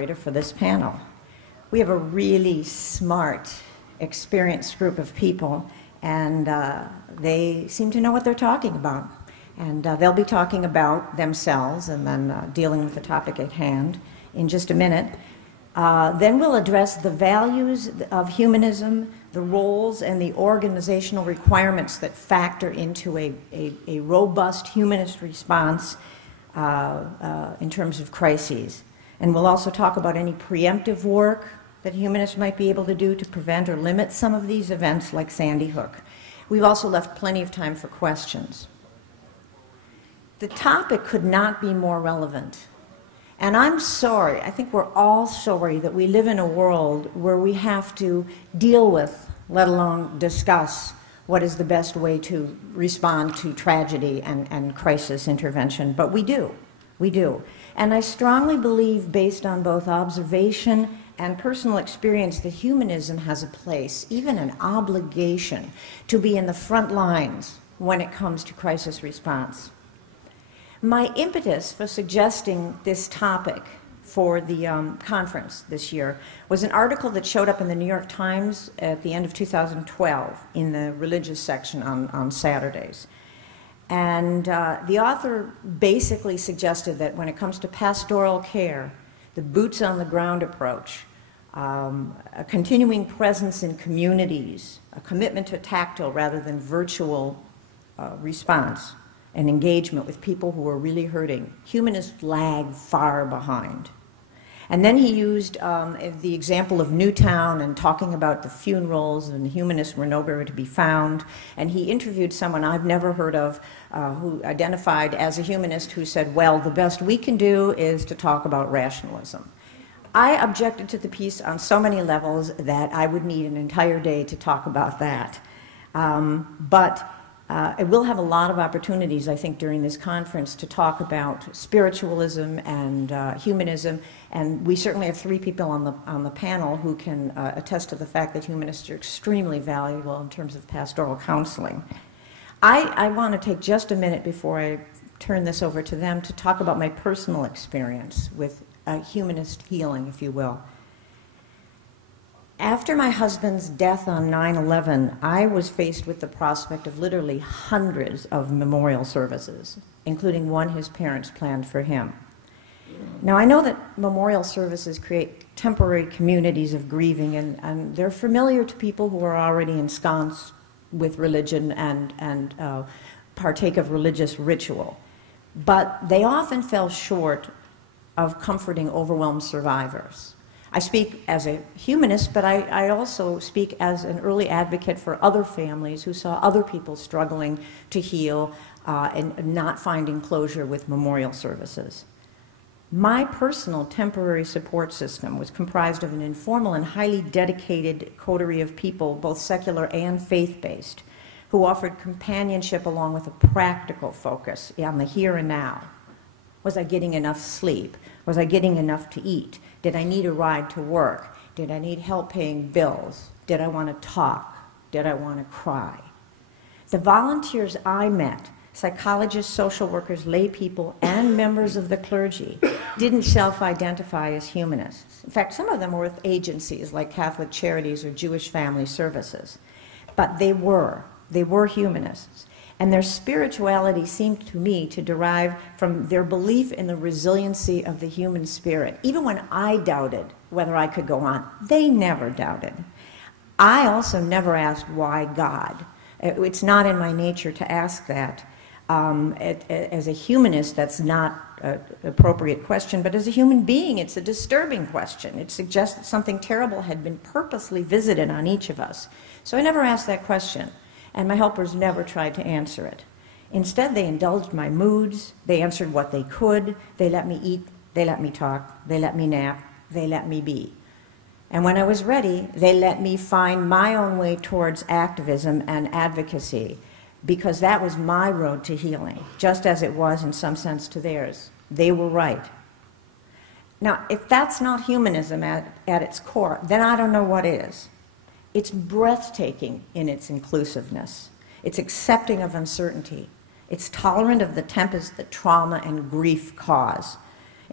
For this panel. We have a really smart, experienced group of people, and they seem to know what they're talking about. And they'll be talking about themselves and then dealing with the topic at hand in just a minute. Then we'll address the values of humanism, the roles and the organizational requirements that factor into a robust humanist response in terms of crises. And we'll also talk about any preemptive work that humanists might be able to do to prevent or limit some of these events like Sandy Hook. We've also left plenty of time for questions. The topic could not be more relevant. And I'm sorry, I think we're all sorry that we live in a world where we have to deal with, let alone discuss, what is the best way to respond to tragedy and crisis intervention. But we do. We do. And I strongly believe, based on both observation and personal experience, that humanism has a place, even an obligation, to be in the front lines when it comes to crisis response. My impetus for suggesting this topic for the conference this year was an article that showed up in the New York Times at the end of 2012 in the religious section on Saturdays. And the author basically suggested that when it comes to pastoral care, the boots-on-the-ground approach, a continuing presence in communities, a commitment to tactile rather than virtual response and engagement with people who are really hurting, humanists lag far behind. And then he used the example of Newtown and talking about the funerals, and humanists were nowhere to be found. And he interviewed someone I've never heard of who identified as a humanist who said, well, the best we can do is to talk about rationalism. I objected to the piece on so many levels that I would need an entire day to talk about that. It will have a lot of opportunities, I think, during this conference to talk about spiritualism and humanism, and we certainly have three people on the panel who can attest to the fact that humanists are extremely valuable in terms of pastoral counseling. I want to take just a minute before I turn this over to them to talk about my personal experience with humanist healing, if you will. After my husband's death on 9/11, I was faced with the prospect of literally hundreds of memorial services, including one his parents planned for him. Now, I know that memorial services create temporary communities of grieving, and they're familiar to people who are already ensconced with religion and partake of religious ritual. But they often fell short of comforting overwhelmed survivors. I speak as a humanist, but I also speak as an early advocate for other families who saw other people struggling to heal and not finding closure with memorial services. My personal temporary support system was comprised of an informal and highly dedicated coterie of people, both secular and faith-based, who offered companionship along with a practical focus on the here and now. Was I getting enough sleep? Was I getting enough to eat? Did I need a ride to work? Did I need help paying bills? Did I want to talk? Did I want to cry? The volunteers I met, psychologists, social workers, lay people, and members of the clergy, didn't self-identify as humanists. In fact, some of them were with agencies like Catholic Charities or Jewish Family Services. But they were humanists. And their spirituality seemed to me to derive from their belief in the resiliency of the human spirit. Even when I doubted whether I could go on, they never doubted. I also never asked why God. It's not in my nature to ask that. As a humanist, that's not an appropriate question, but as a human being, it's a disturbing question. It suggests that something terrible had been purposely visited on each of us. So I never asked that question. And my helpers never tried to answer it. Instead, they indulged my moods, they answered what they could, they let me eat, they let me talk, they let me nap, they let me be. And when I was ready, they let me find my own way towards activism and advocacy, because that was my road to healing, just as it was in some sense to theirs. They were right. Now, if that's not humanism at its core, then I don't know what is. It's breathtaking in its inclusiveness. It's accepting of uncertainty. It's tolerant of the tempest that trauma and grief cause.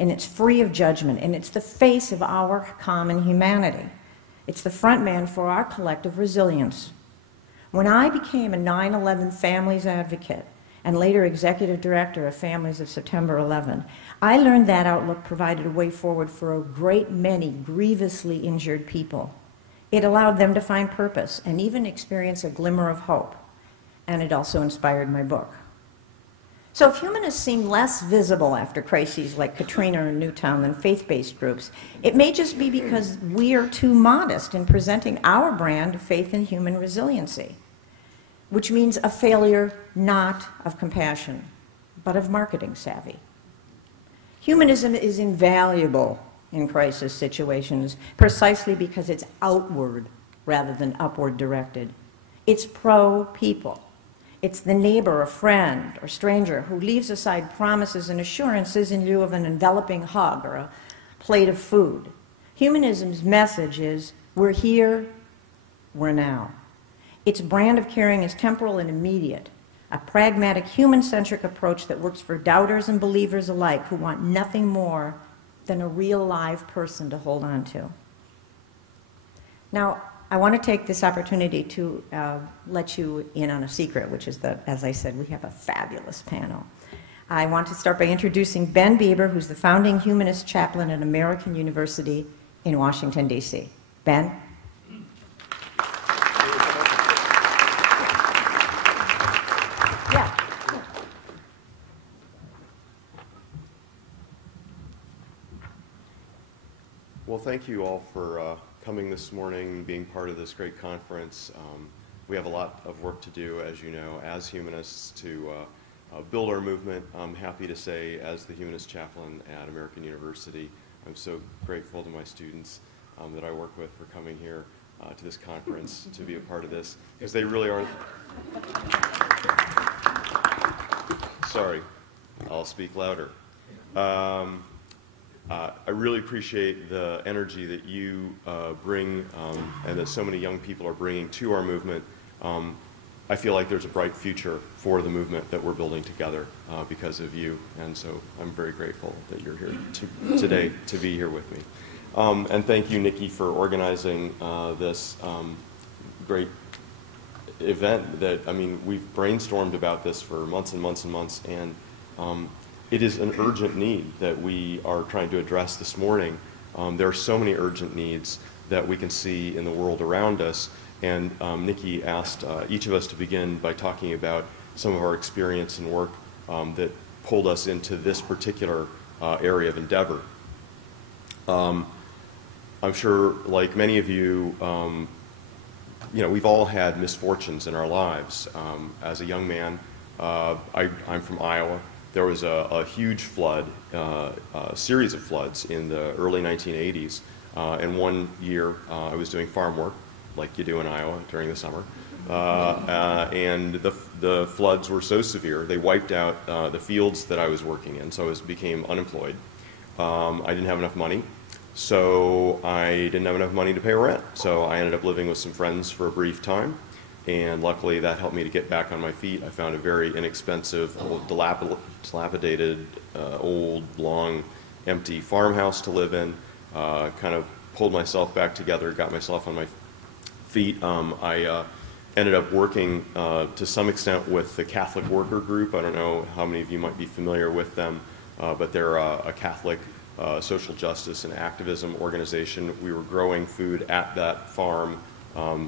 and it's free of judgment, and it's the face of our common humanity. It's the front man for our collective resilience. When I became a 9/11 families advocate and later executive director of Families of September 11, I learned that outlook provided a way forward for a great many grievously injured people. It allowed them to find purpose and even experience a glimmer of hope. And it also inspired my book. So if humanists seem less visible after crises like Katrina or Newtown than faith-based groups, it may just be because we are too modest in presenting our brand of faith and human resiliency, which means a failure not of compassion, but of marketing savvy. Humanism is invaluable in crisis situations precisely because it's outward rather than upward directed. It's pro-people. It's the neighbor, or friend, or stranger who leaves aside promises and assurances in lieu of an enveloping hug or a plate of food. Humanism's message is, we're here, we're now. Its brand of caring is temporal and immediate, a pragmatic, human-centric approach that works for doubters and believers alike who want nothing more than a real live person to hold on to. Now, I want to take this opportunity to let you in on a secret, which is that, as I said, we have a fabulous panel. I want to start by introducing Ben Bieber, who's the founding humanist chaplain at American University in Washington, D.C. Ben? Well, thank you all for coming this morning, being part of this great conference. We have a lot of work to do, as you know, as humanists to build our movement. I'm happy to say, as the humanist chaplain at American University, I'm so grateful to my students that I work with for coming here to this conference to be a part of this, because they really are. Sorry, I'll speak louder. I really appreciate the energy that you bring and that so many young people are bringing to our movement. I feel like there's a bright future for the movement that we're building together because of you, and so I'm very grateful that you're here today to be here with me. And thank you, Nikki, for organizing this great event that, I mean, we've brainstormed about this for months and months and months, and it is an urgent need that we are trying to address this morning. There are so many urgent needs that we can see in the world around us, and Nikki asked each of us to begin by talking about some of our experience and work that pulled us into this particular area of endeavor. I'm sure, like many of you, you know, we've all had misfortunes in our lives. As a young man, I'm from Iowa. There was a huge flood, a series of floods in the early 1980s. And one year, I was doing farm work, like you do in Iowa during the summer. And the floods were so severe, they wiped out the fields that I was working in, so I became unemployed. I didn't have enough money, so I didn't have enough money to pay rent. So I ended up living with some friends for a brief time. And luckily, that helped me to get back on my feet. I found a very inexpensive, old, dilapidated, old, long, empty farmhouse to live in. Kind of pulled myself back together, got myself on my feet. I ended up working to some extent with the Catholic Worker Group. I don't know how many of you might be familiar with them, but they're a Catholic social justice and activism organization. We were growing food at that farm.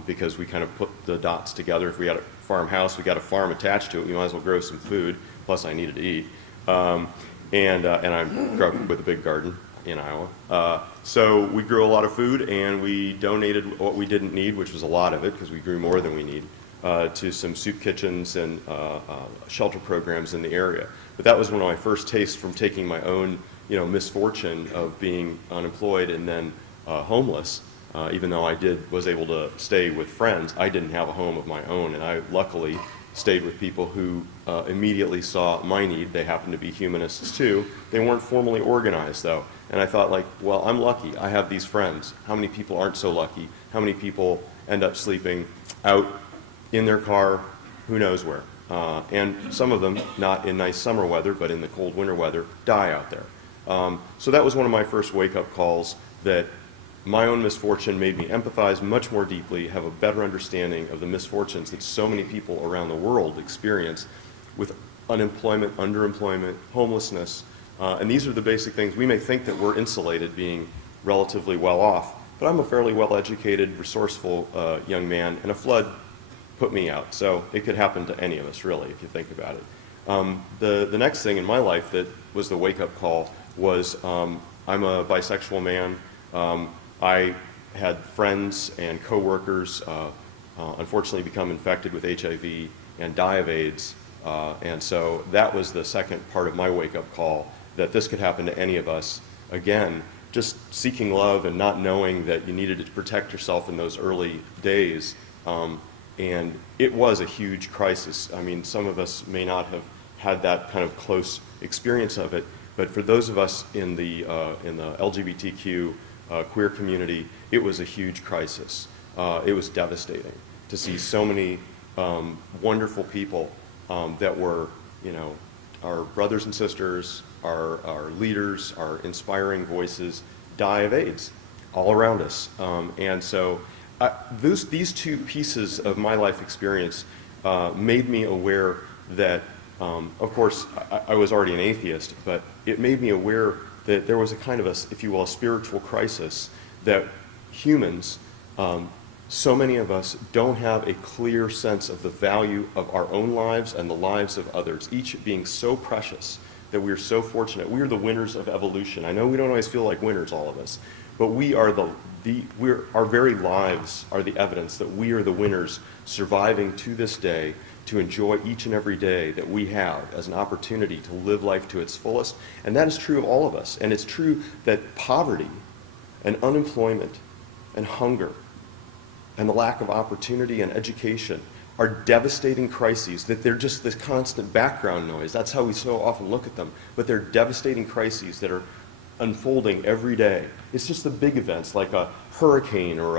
Because we kind of put the dots together. If we had a farmhouse, we got a farm attached to it, we might as well grow some food, plus I needed to eat. And I grew up with a big garden in Iowa. So we grew a lot of food, and we donated what we didn't need, which was a lot of it, because we grew more than we need, to some soup kitchens and shelter programs in the area. But that was one of my first tastes from taking my own, you know, misfortune of being unemployed and then homeless. Even though I was able to stay with friends, I didn't have a home of my own, and I luckily stayed with people who immediately saw my need. They happened to be humanists too. They weren't formally organized though, and I thought, like, well, I'm lucky. I have these friends. How many people aren't so lucky? How many people end up sleeping out in their car, who knows where? And some of them, not in nice summer weather, but in the cold winter weather, die out there. So that was one of my first wake-up calls, that my own misfortune made me empathize much more deeply, have a better understanding of the misfortunes that so many people around the world experience with unemployment, underemployment, homelessness. And these are the basic things. We may think that we're insulated, being relatively well off, but I'm a fairly well-educated, resourceful young man, and a flood put me out. So it could happen to any of us, really, if you think about it. The next thing in my life that was the wake-up call was I'm a bisexual man. I had friends and coworkers unfortunately become infected with HIV and die of AIDS. And so that was the second part of my wake-up call, that this could happen to any of us. Again, just seeking love and not knowing that you needed to protect yourself in those early days. And it was a huge crisis. I mean, some of us may not have had that kind of close experience of it, but for those of us in the LGBTQ queer community, it was a huge crisis. It was devastating to see so many wonderful people that were, our brothers and sisters, our leaders, our inspiring voices die of AIDS all around us. And so these two pieces of my life experience made me aware that, of course, I was already an atheist, but it made me aware that there was a kind of, if you will, a spiritual crisis, that humans, so many of us don't have a clear sense of the value of our own lives and the lives of others, each being so precious, that we're so fortunate. We are the winners of evolution. I know we don't always feel like winners, all of us, but we are our very lives are the evidence that we are the winners, surviving to this day to enjoy each and every day that we have as an opportunity to live life to its fullest. And that is true of all of us. And it's true that poverty and unemployment and hunger and the lack of opportunity and education are devastating crises, that they're just this constant background noise. That's how we so often look at them. But they're devastating crises that are unfolding every day. It's just the big events like a hurricane or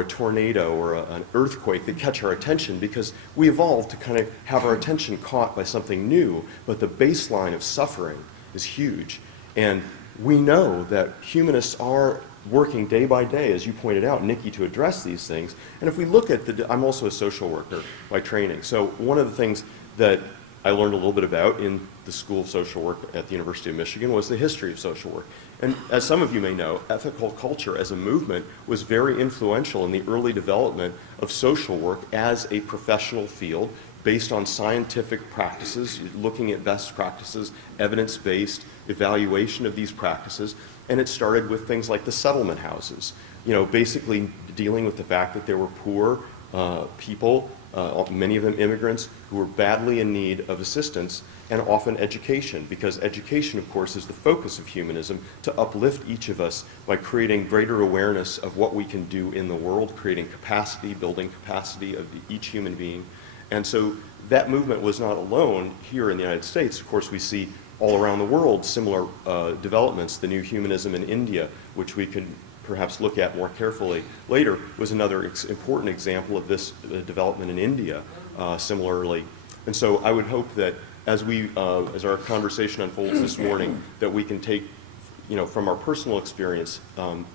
a tornado or an earthquake that catch our attention, because we evolved to kind of have our attention caught by something new, but the baseline of suffering is huge. And we know that humanists are working day by day, as you pointed out, Nikki, to address these things. And if we look at I'm also a social worker by training. So one of the things that I learned a little bit about in the School of Social Work at the University of Michigan was the history of social work. And as some of you may know, ethical culture as a movement was very influential in the early development of social work as a professional field based on scientific practices, looking at best practices, evidence-based evaluation of these practices. And it started with things like the settlement houses, basically dealing with the fact that there were poor people, many of them immigrants, who were badly in need of assistance and often education, because education, of course, is the focus of humanism, to uplift each of us by creating greater awareness of what we can do in the world, creating capacity, building capacity of each human being. And so that movement was not alone here in the United States. Of course, we see all around the world similar developments. The new humanism in India, which we can perhaps look at more carefully later, was another important example of this development in India similarly. And so I would hope that as our conversation unfolds this morning, that we can take, from our personal experience,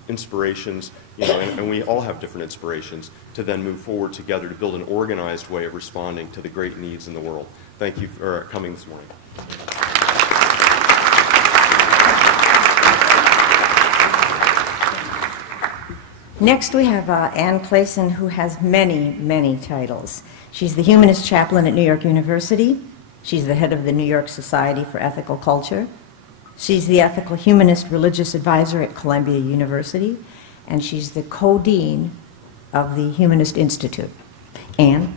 inspirations, and we all have different inspirations, to then move forward together to build an organized way of responding to the great needs in the world. Thank you for coming this morning. Next, we have Ann Clayson, who has many, many titles. She's the Humanist Chaplain at New York University. She's the head of the New York Society for Ethical Culture. She's the Ethical Humanist Religious Advisor at Columbia University. And she's the co-dean of the Humanist Institute. Ann?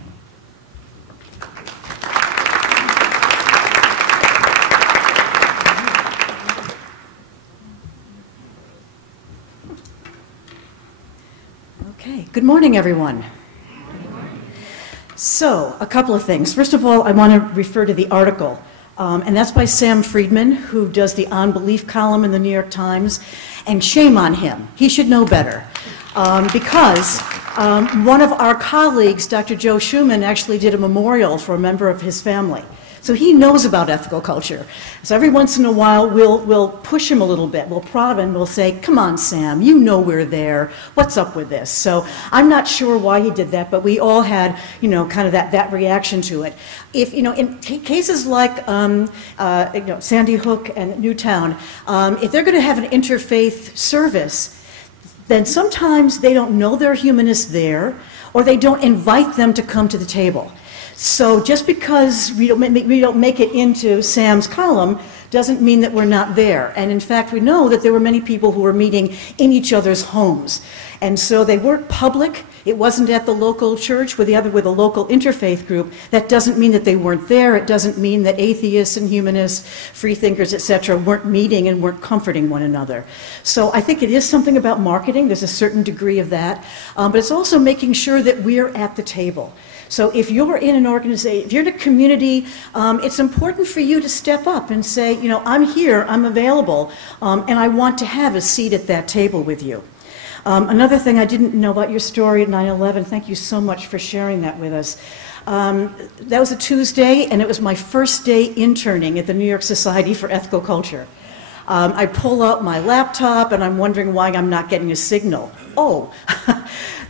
Okay, good morning, everyone. So, a couple of things. First of all, I want to refer to the article, and that's by Sam Friedman, who does the On Belief column in the New York Times, and shame on him. He should know better, because one of our colleagues, Dr. Joe Schuman, actually did a memorial for a member of his family. So he knows about ethical culture. So every once in a while, we'll push him a little bit. We'll prod him. We'll say, come on, Sam, you know we're there. What's up with this? So I'm not sure why he did that, but we all had, kind of that reaction to it. If, in cases like, Sandy Hook and Newtown, if they're going to have an interfaith service, then sometimes they don't know there are humanists there, or they don't invite them to come to the table. So just because we don't make it into Sam's column doesn't mean that we're not there. And in fact, we know that there were many people who were meeting in each other's homes. And so they weren't public. It wasn't at the local church with a local interfaith group. That doesn't mean that they weren't there. It doesn't mean that atheists and humanists, freethinkers, etc., weren't meeting and weren't comforting one another. So I think it is something about marketing. There's a certain degree of that. But it's also making sure that we're at the table. So if you're in an organization, if you're in a community, it's important for you to step up and say, I'm here, I'm available, and I want to have a seat at that table with you. Another thing I didn't know about your story at 9/11, thank you so much for sharing that with us. That was a Tuesday, and it was my first day interning at the New York Society for Ethical Culture. I pull out my laptop, and I'm wondering why I'm not getting a signal. Oh,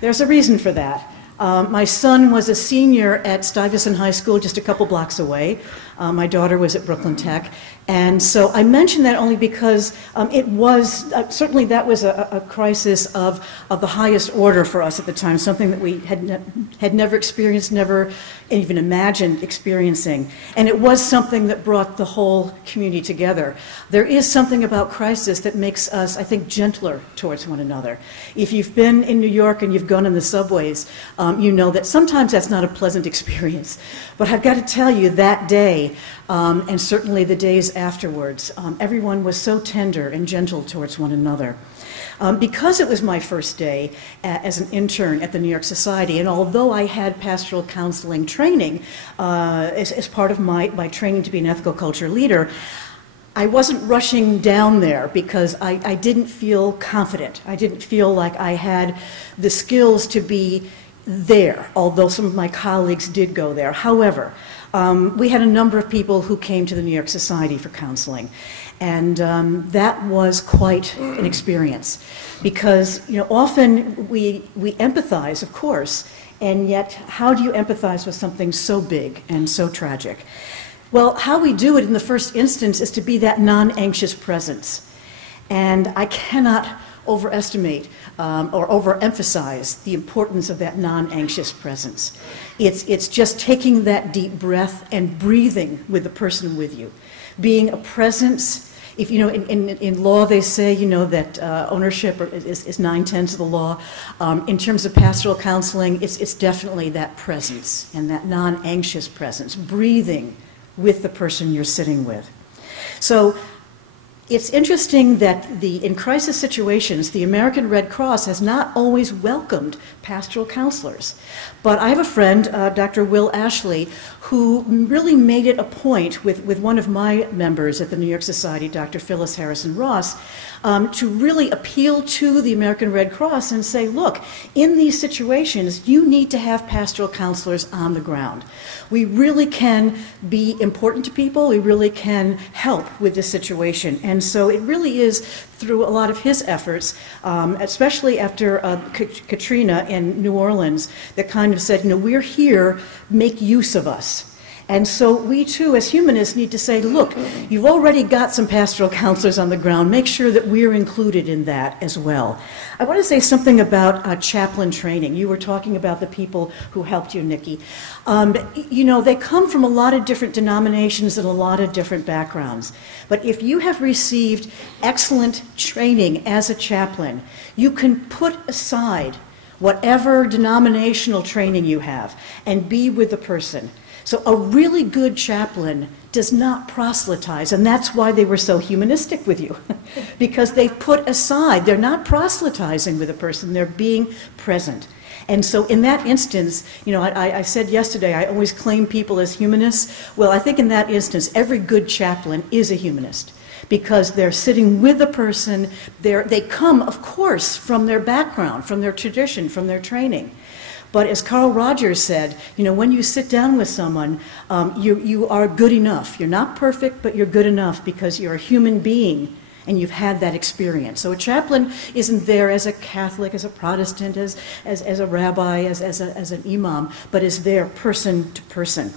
there's a reason for that. My son was a senior at Stuyvesant High School, just a couple blocks away. My daughter was at Brooklyn Tech. And so I mention that only because it was, certainly that was a crisis of the highest order for us at the time, something that we had never experienced, never even imagined experiencing. And it was something that brought the whole community together. There is something about crisis that makes us, I think, gentler towards one another. If you've been in New York and you've gone in the subways, you know that sometimes that's not a pleasant experience. But I've got to tell you, that day, and certainly the days afterwards, everyone was so tender and gentle towards one another. Because it was my first day as an intern at the New York Society, and although I had pastoral counseling training as part of my training to be an ethical culture leader, I wasn't rushing down there because I didn't feel confident. I didn't feel like I had the skills to be there, although some of my colleagues did go there. However, we had a number of people who came to the New York Society for counseling, and that was quite an experience because often we empathize, of course, and yet how do you empathize with something so big and so tragic? Well, how we do it in the first instance is to be that non-anxious presence, and I cannot overestimate or overemphasize the importance of that non-anxious presence. It's just taking that deep breath and breathing with the person with you, being a presence. If in law they say that ownership is 9/10 of the law. In terms of pastoral counseling, it's definitely that presence and that non-anxious presence, breathing with the person you're sitting with. So it's interesting that in crisis situations, the American Red Cross has not always welcomed pastoral counselors. But I have a friend, Dr. Will Ashley, who really made it a point with one of my members at the New York Society, Dr. Phyllis Harrison Ross, to really appeal to the American Red Cross and say, look, in these situations, you need to have pastoral counselors on the ground. We really can be important to people. We really can help with this situation. And so it really is through a lot of his efforts, especially after Katrina in New Orleans, that kind of said, we're here, make use of us. And so we too, as humanists, need to say, look, you've already got some pastoral counselors on the ground. Make sure that we're included in that as well. I want to say something about chaplain training. You were talking about the people who helped you, Nikki. They come from a lot of different denominations and a lot of different backgrounds. But if you have received excellent training as a chaplain, you can put aside whatever denominational training you have and be with the person. So a really good chaplain does not proselytize, and that's why they were so humanistic with you, because they put aside, they're not proselytizing with a person, they're being present. And so in that instance, I said yesterday, I always claim people as humanists. Well, I think in that instance, every good chaplain is a humanist, because they're sitting with the person, they come, of course, from their background, from their tradition, from their training. But as Carl Rogers said, you know, when you sit down with someone, you are good enough. You're not perfect, but you're good enough because you're a human being and you've had that experience. So a chaplain isn't there as a Catholic, as a Protestant, as a rabbi, as an imam, but is there person to person.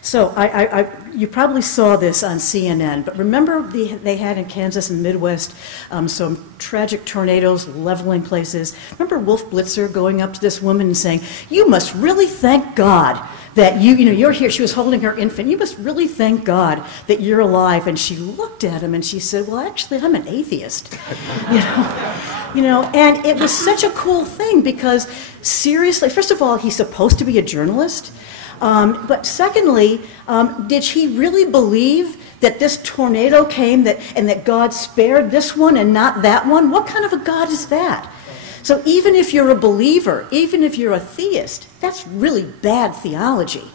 So you probably saw this on CNN, but remember they had in Kansas and Midwest some tragic tornadoes leveling places. Remember Wolf Blitzer going up to this woman and saying, "You must really thank God that you're here." She was holding her infant. "You must really thank God that you're alive." And she looked at him and she said, "Well, actually, I'm an atheist." And it was such a cool thing because seriously, first of all, he's supposed to be a journalist. But secondly, did he really believe that this tornado came and that God spared this one and not that one? What kind of a God is that? So even if you're a believer, even if you're a theist, that's really bad theology.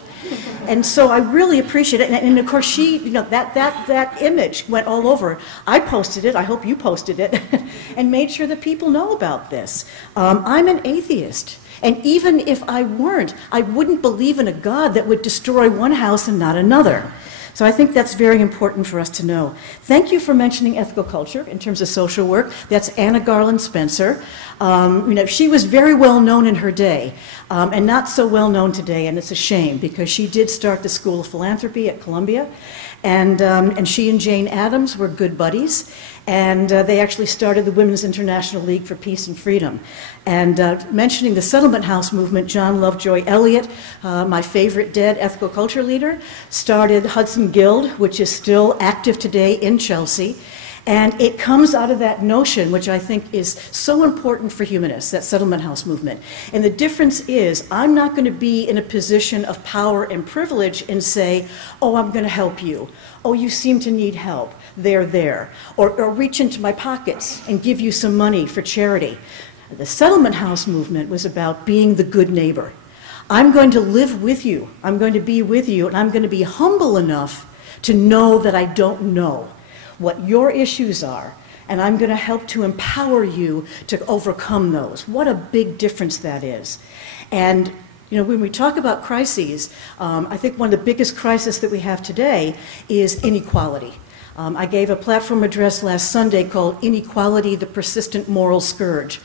And so I really appreciate it. And of course, that image went all over. I posted it. I hope you posted it and made sure that people know about this. I'm an atheist. And even if I weren't, I wouldn't believe in a God that would destroy one house and not another. So I think that's very important for us to know. Thank you for mentioning ethical culture in terms of social work. That's Anna Garland Spencer. She was very well known in her day and not so well known today, and it's a shame because she did start the School of Philanthropy at Columbia, and she and Jane Addams were good buddies. And they actually started the Women's International League for Peace and Freedom. And mentioning the settlement house movement, John Lovejoy Elliott, my favorite dead ethical culture leader, started Hudson Guild, which is still active today in Chelsea. And it comes out of that notion, which I think is so important for humanists, that settlement house movement. And the difference is, I'm not going to be in a position of power and privilege and say, "Oh, I'm going to help you. Oh, you seem to need help. They're there." Or reach into my pockets and give you some money for charity. The settlement house movement was about being the good neighbor. I'm going to live with you. I'm going to be with you, and I'm going to be humble enough to know that I don't know what your issues are, and I'm going to help to empower you to overcome those. What a big difference that is. And when we talk about crises, I think one of the biggest crises that we have today is inequality. I gave a platform address last Sunday called "Inequality, the Persistent Moral Scourge."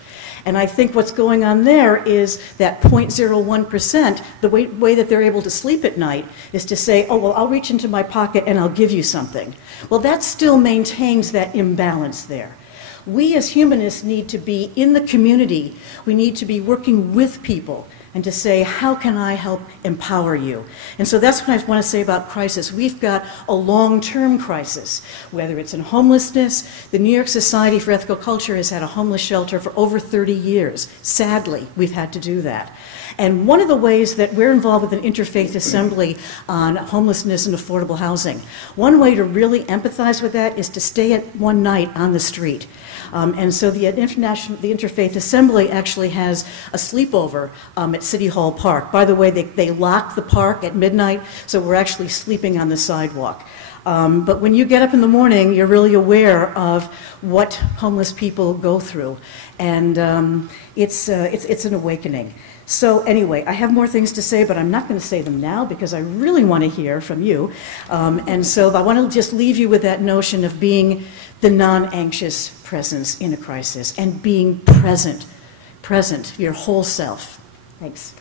And I think what's going on there is that 0.01%, the way that they're able to sleep at night is to say, "Oh, well, I'll reach into my pocket and I'll give you something." Well, that still maintains that imbalance there. We as humanists need to be in the community. We need to be working with people and to say, how can I help empower you? And so that's what I want to say about crisis. We've got a long-term crisis, whether it's in homelessness. The New York Society for Ethical Culture has had a homeless shelter for over 30 years. Sadly, we've had to do that. And one of the ways that we're involved with an interfaith assembly on homelessness and affordable housing, one way to really empathize with that is to stay at one night on the street. And so the Interfaith Assembly actually has a sleepover at City Hall Park. By the way, they lock the park at midnight, so we're actually sleeping on the sidewalk. But when you get up in the morning, you're really aware of what homeless people go through, and it's an awakening. So anyway, I have more things to say, but I'm not going to say them now because I really want to hear from you. And so I want to just leave you with that notion of being the non-anxious presence in a crisis and being present, your whole self. Thanks.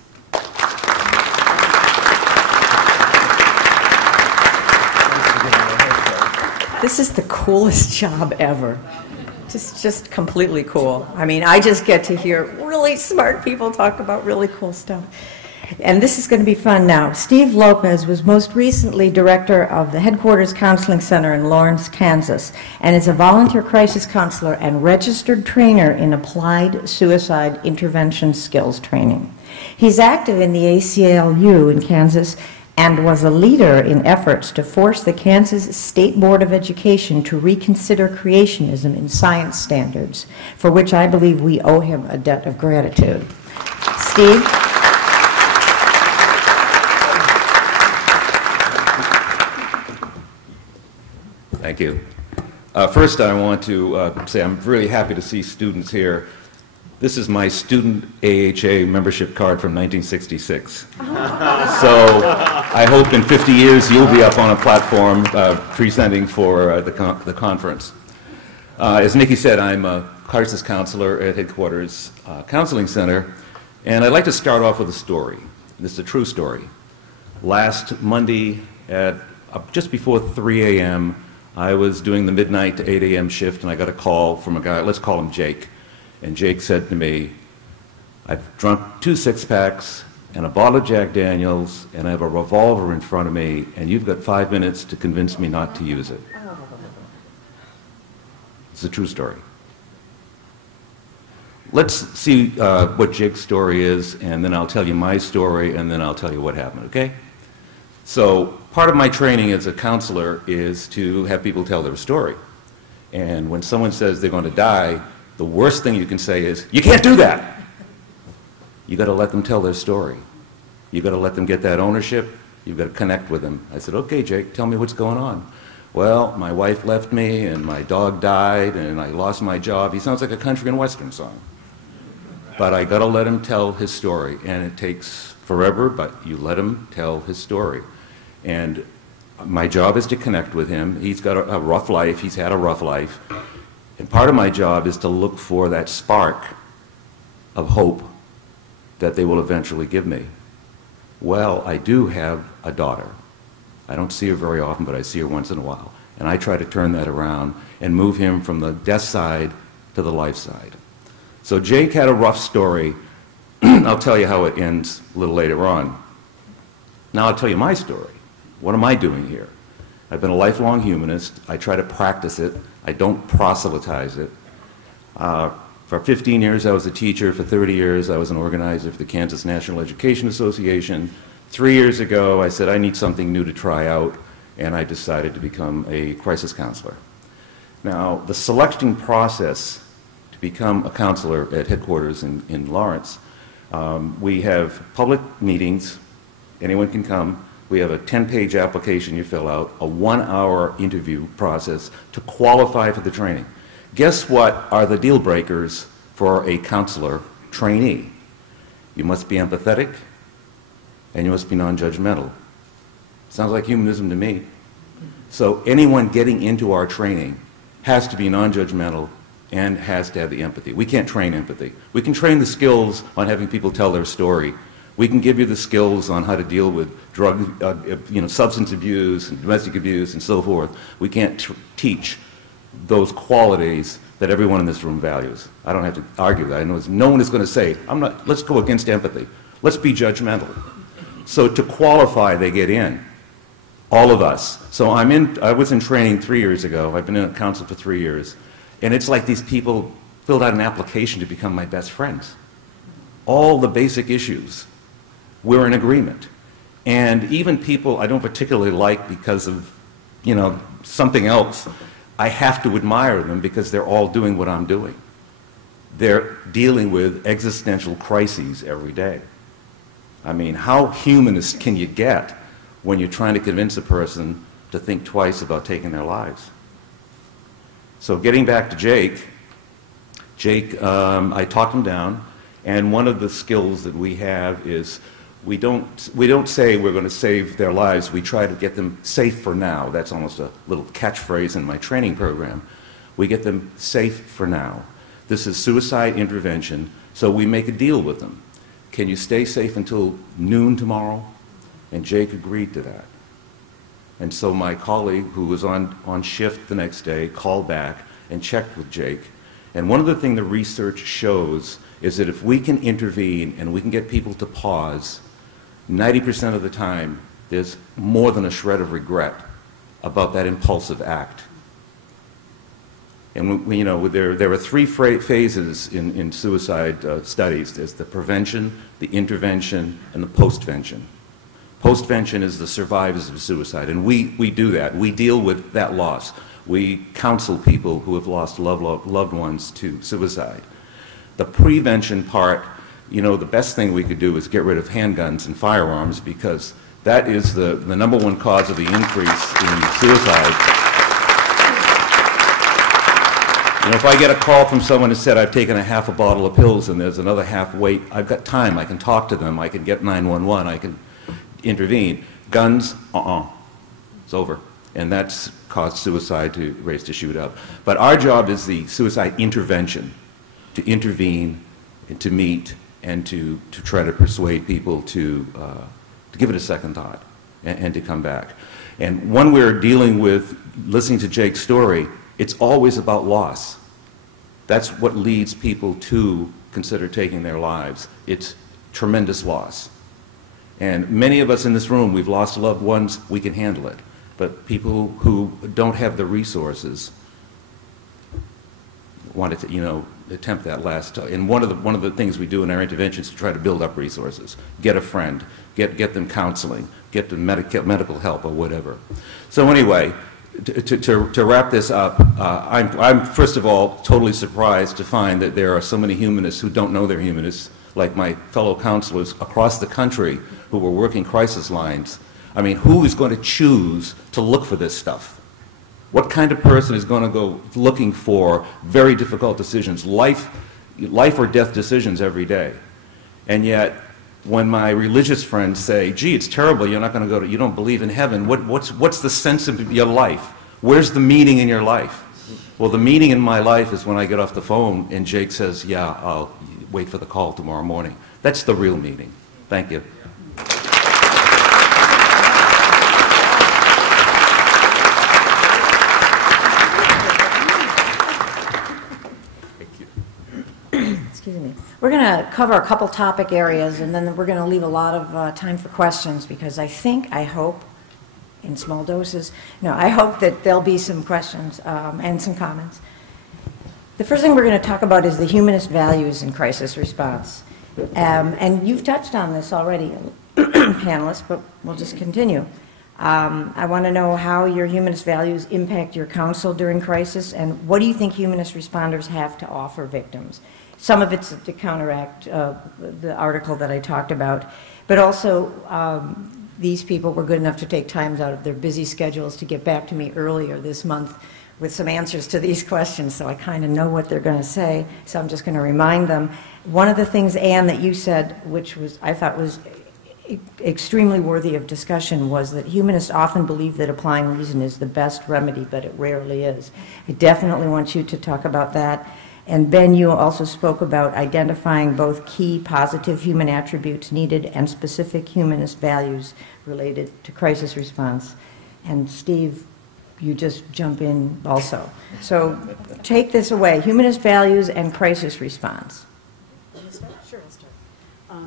This is the coolest job ever. Just completely cool. I mean, I just get to hear really smart people talk about really cool stuff. And this is going to be fun now. Steve Lopez was most recently director of the Headquarters Counseling Center in Lawrence, Kansas, and is a volunteer crisis counselor and registered trainer in applied suicide intervention skills training. He's active in the ACLU in Kansas and was a leader in efforts to force the Kansas State Board of Education to reconsider creationism in science standards, for which I believe we owe him a debt of gratitude. Steve? Thank you. First, I want to say I'm really happy to see students here. This is my student AHA membership card from 1966. So I hope in 50 years you'll be up on a platform presenting for the conference. As Nikki said, I'm a crisis counselor at Headquarters Counseling Center, and I'd like to start off with a story. This is a true story. Last Monday at just before 3 a.m., I was doing the midnight to 8 a.m. shift, and I got a call from a guy, let's call him Jake. And Jake said to me, I've drunk 2 six-packs and a bottle of Jack Daniels, and I have a revolver in front of me, and you've got 5 minutes to convince me not to use it. It's a true story. Let's see what Jake's story is, and then I'll tell you my story, and then I'll tell you what happened, okay? So part of my training as a counselor is to have people tell their story. And when someone says they're going to die, the worst thing you can say is, you can't do that. You got to let them tell their story. You got to let them get that ownership. You've got to connect with them. I said, okay, Jake, tell me what's going on. Well, my wife left me, and my dog died, and I lost my job. He sounds like a country and western song. But I got to let him tell his story, and it takes forever, but you let him tell his story. And my job is to connect with him. He's got a rough life. He's had a rough life. And part of my job is to look for that spark of hope that they will eventually give me. Well, I do have a daughter. I don't see her very often, but I see her once in a while. And I try to turn that around and move him from the death side to the life side. So Jake had a rough story. I'll tell you how it ends a little later on. Now I'll tell you my story. What am I doing here? I've been a lifelong humanist. I try to practice it. I don't proselytize it. For 15 years, I was a teacher. For 30 years, I was an organizer for the Kansas National Education Association. 3 years ago, I said, I need something new to try out, and I decided to become a crisis counselor. Now, the selection process to become a counselor at Headquarters in Lawrence, we have public meetings. Anyone can come. We have a 10-page application you fill out, a 1-hour interview process to qualify for the training. Guess what are the deal breakers for a counselor trainee? You must be empathetic, and you must be non-judgmental. Sounds like humanism to me. So anyone getting into our training has to be non-judgmental and has to have the empathy. We can't train empathy. We can train the skills on having people tell their story. We can give you the skills on how to deal with drug, substance abuse and domestic abuse and so forth. We can't teach those qualities that everyone in this room values. I don't have to argue that. I know no one is going to say, let's go against empathy. Let's be judgmental. So to qualify, they get in. All of us. So I was in training 3 years ago. I've been in council for 3 years. And it's like these people filled out an application to become my best friends. All the basic issues, we're in agreement. And even people I don't particularly like because of, something else, I have to admire them because they're all doing what I'm doing. They're dealing with existential crises every day. I mean, how humanist can you get when you're trying to convince a person to think twice about taking their lives? So getting back to Jake, I talked him down, and one of the skills that we have is we don't say we're going to save their lives. We try to get them safe for now. That's almost a little catchphrase in my training program. We get them safe for now. This is suicide intervention, so we make a deal with them. Can you stay safe until noon tomorrow? And Jake agreed to that. And so my colleague, who was on shift the next day, called back and checked with Jake. And one of the things the research shows is that if we can intervene and we can get people to pause, 90% of the time, there's more than a shred of regret about that impulsive act. And there are 3 phases in suicide studies. There's the prevention, the intervention, and the postvention. Postvention is the survivors of suicide, and we do that. We deal with that loss. We counsel people who have lost loved ones to suicide. The prevention part, the best thing we could do is get rid of handguns and firearms because that is the number 1 cause of the increase in suicide. If I get a call from someone who said, I've taken a half a bottle of pills and there's another half wait, I've got time. I can talk to them. I can get 911. I can intervene. Guns, it's over. And that's caused suicide rates to shoot up. But our job is the suicide intervention, to intervene, and to meet, and to try to persuade people to give it a second thought and to come back. And when we're dealing with listening to Jake's story, it's always about loss. That's what leads people to consider taking their lives. It's tremendous loss. And many of us in this room, we've lost loved ones, we can handle it. But people who don't have the resources want to, attempt that last. And one of the things we do in our interventions is to try to build up resources. Get a friend, get them counseling, get them medical help or whatever. So anyway, to wrap this up, I'm first of all totally surprised to find that there are so many humanists who don't know they're humanists, like my fellow counselors across the country who were working crisis lines. I mean, who is going to choose to look for this stuff? What kind of person is going to go looking for very difficult decisions, life or death decisions every day? And yet, when my religious friends say, gee, it's terrible, you're not going to go to, you don't believe in heaven, what's the sense of your life? Where's the meaning in your life? Well, the meaning in my life is when I get off the phone and Jake says, yeah, I'll wait for the call tomorrow morning. That's the real meaning. Thank you. Excuse me. We're going to cover a couple topic areas, and then we're going to leave a lot of time for questions, because I hope, in small doses, I hope that there'll be some questions and some comments. The first thing we're going to talk about is the humanist values in crisis response. And you've touched on this already, panelists, but we'll just continue. I want to know how your humanist values impact your counsel during crisis, and what do you think humanist responders have to offer victims? Some of it's to counteract the article that I talked about, but also these people were good enough to take times out of their busy schedules to get back to me earlier this month with some answers to these questions, so I kind of know what they're going to say, so I'm just going to remind them. One of the things, Anne, that you said, which I thought was extremely worthy of discussion, was that humanists often believe that applying reason is the best remedy, but it rarely is. I definitely want you to talk about that. And Ben, you also spoke about identifying both key positive human attributes needed and specific humanist values related to crisis response. And Steve, you just jump in also. So take this away, humanist values and crisis response. Sure, I'll start.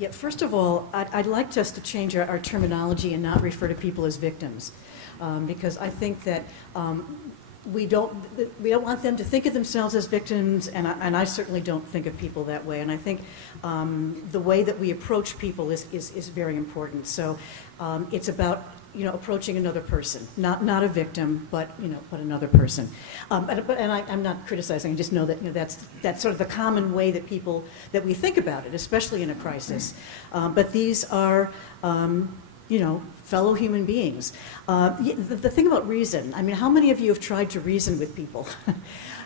Yeah, first of all, I'd like us to change our terminology and not refer to people as victims, because I think that we don't want them to think of themselves as victims, and I certainly don't think of people that way. And I think the way that we approach people is very important. So it's about approaching another person, not a victim, but another person. And I'm not criticizing. I just know that that's sort of the common way that we think about it, especially in a crisis. But these are fellow human beings. The thing about reason, I mean, how many of you have tried to reason with people?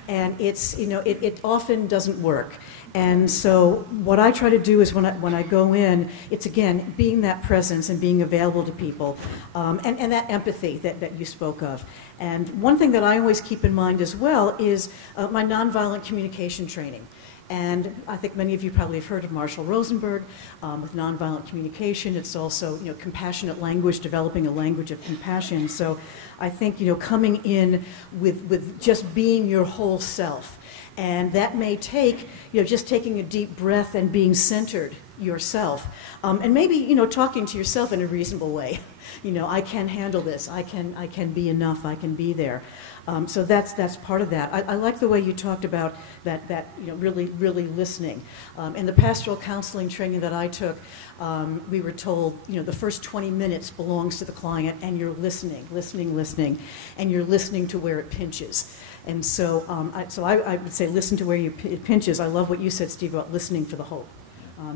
And it's, it often doesn't work. And so what I try to do is when I go in, it's again, being that presence and being available to people, and that empathy that you spoke of. And one thing that I always keep in mind as well is my nonviolent communication training. And I think many of you probably have heard of Marshall Rosenberg with nonviolent communication. It's also, compassionate language, developing a language of compassion. So I think, coming in with just being your whole self. And that may take, just taking a deep breath and being centered yourself. And maybe, talking to yourself in a reasonable way. I can handle this. I can be enough. I can be there. So that's part of that. I like the way you talked about that really listening. In the pastoral counseling training that I took, we were told, the first 20 minutes belongs to the client, and you're listening, and you're listening to where it pinches. And so, I would say listen to where it pinches. I love what you said, Steve, about listening for the hope.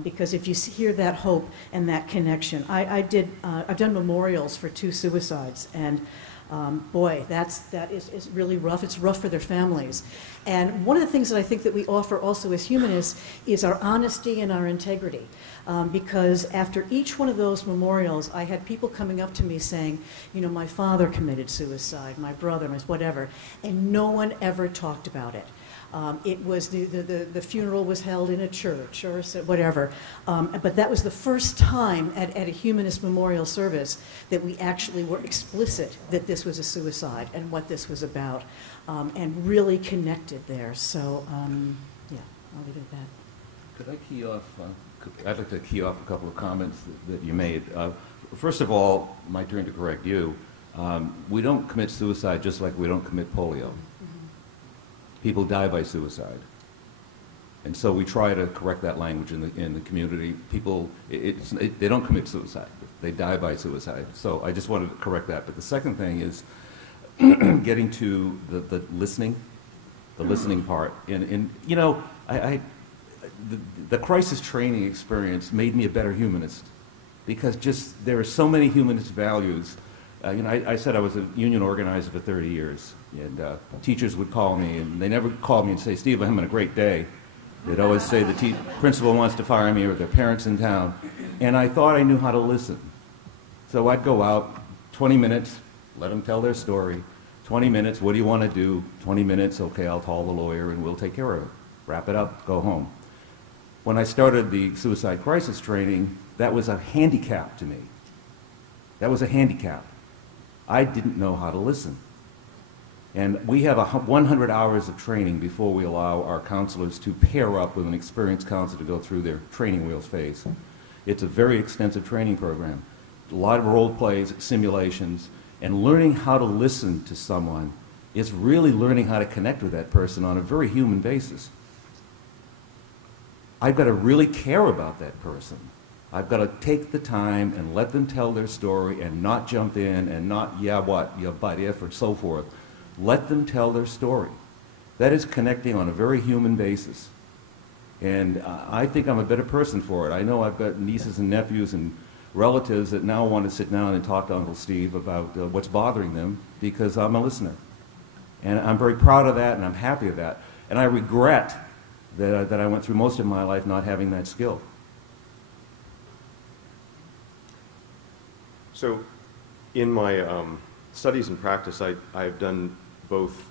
Because if you hear that hope and that connection, I've done memorials for 2 suicides, and Boy, that is really rough. It's rough for their families. And one of the things that I think that we offer also as humanists is our honesty and our integrity. Because after each one of those memorials, I had people coming up to me saying, you know, my father committed suicide, my brother, whatever, and no one ever talked about it. It was the funeral was held in a church or whatever, but that was the first time at a humanist memorial service that we actually were explicit that this was a suicide and what this was about, and really connected there. So, yeah, I'll leave it at that. Could I key off? I'd like to key off a couple of comments that you made. First of all, my turn to correct you. We don't commit suicide just like we don't commit polio. People die by suicide. And so we try to correct that language in the community. People, they don't commit suicide. They die by suicide. So I just wanted to correct that. But the second thing is getting to the listening part. And you know, the crisis training experience made me a better humanist because just there are so many humanist values. You know, I said I was a union organizer for 30 years, and teachers would call me, and they never called me and say, Steve, I'm having a great day. They'd always say the principal wants to fire me or their parents in town, and I thought I knew how to listen. So I'd go out, 20 minutes, let them tell their story. 20 minutes, what do you want to do? 20 minutes, okay, I'll call the lawyer and we'll take care of it. Wrap it up, go home. When I started the suicide crisis training, that was a handicap to me. That was a handicap. I didn't know how to listen. And we have 100 hours of training before we allow our counselors to pair up with an experienced counselor to go through their training wheels phase. It's a very extensive training program. A lot of role plays, simulations, and learning how to listen to someone is really learning how to connect with that person on a very human basis. I've got to really care about that person. I've got to take the time and let them tell their story and not jump in and not, yeah, what, yeah, but if, or so forth. Let them tell their story. That is connecting on a very human basis. And I think I'm a better person for it. I know I've got nieces and nephews and relatives that now want to sit down and talk to Uncle Steve about what's bothering them because I'm a listener. And I'm very proud of that and I'm happy of that. And I regret that I went through most of my life not having that skill. So in my studies and practice, I've done both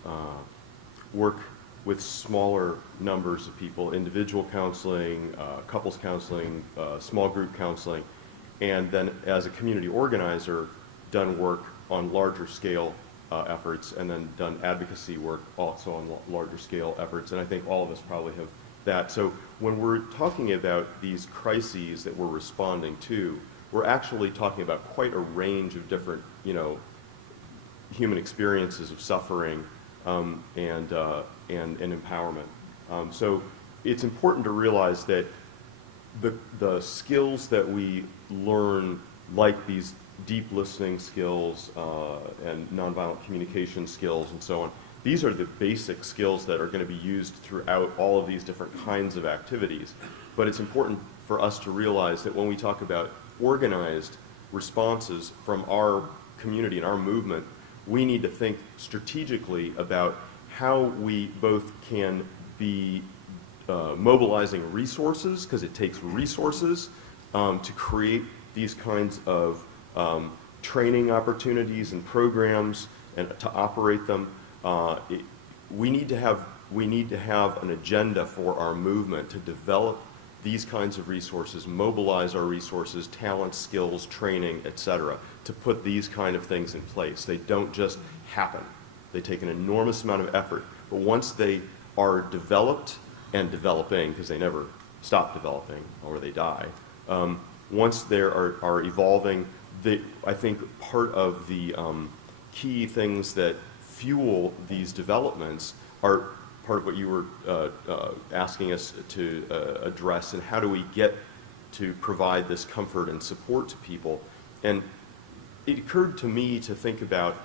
work with smaller numbers of people, individual counseling, couples counseling, small group counseling, and then as a community organizer, done work on larger scale efforts, and then done advocacy work also on larger scale efforts, and I think all of us probably have that. So when we're talking about these crises that we're responding to, we're actually talking about quite a range of different, you know, human experiences of suffering and empowerment. So it's important to realize that the skills that we learn, like these deep listening skills and nonviolent communication skills and so on, these are the basic skills that are going to be used throughout all of these different kinds of activities. But it's important for us to realize that when we talk about organized responses from our community and our movement, we need to think strategically about how we both can be mobilizing resources, because it takes resources to create these kinds of training opportunities and programs and to operate them. We need to have an agenda for our movement to develop these kinds of resources, mobilize our resources, talent, skills, training, etc., to put these kind of things in place. They don't just happen. They take an enormous amount of effort. But once they are developed and developing, because they never stop developing or they die, once they are evolving, I think part of the key things that fuel these developments are part of what you were asking us to address, and how do we get to provide this comfort and support to people. And it occurred to me to think about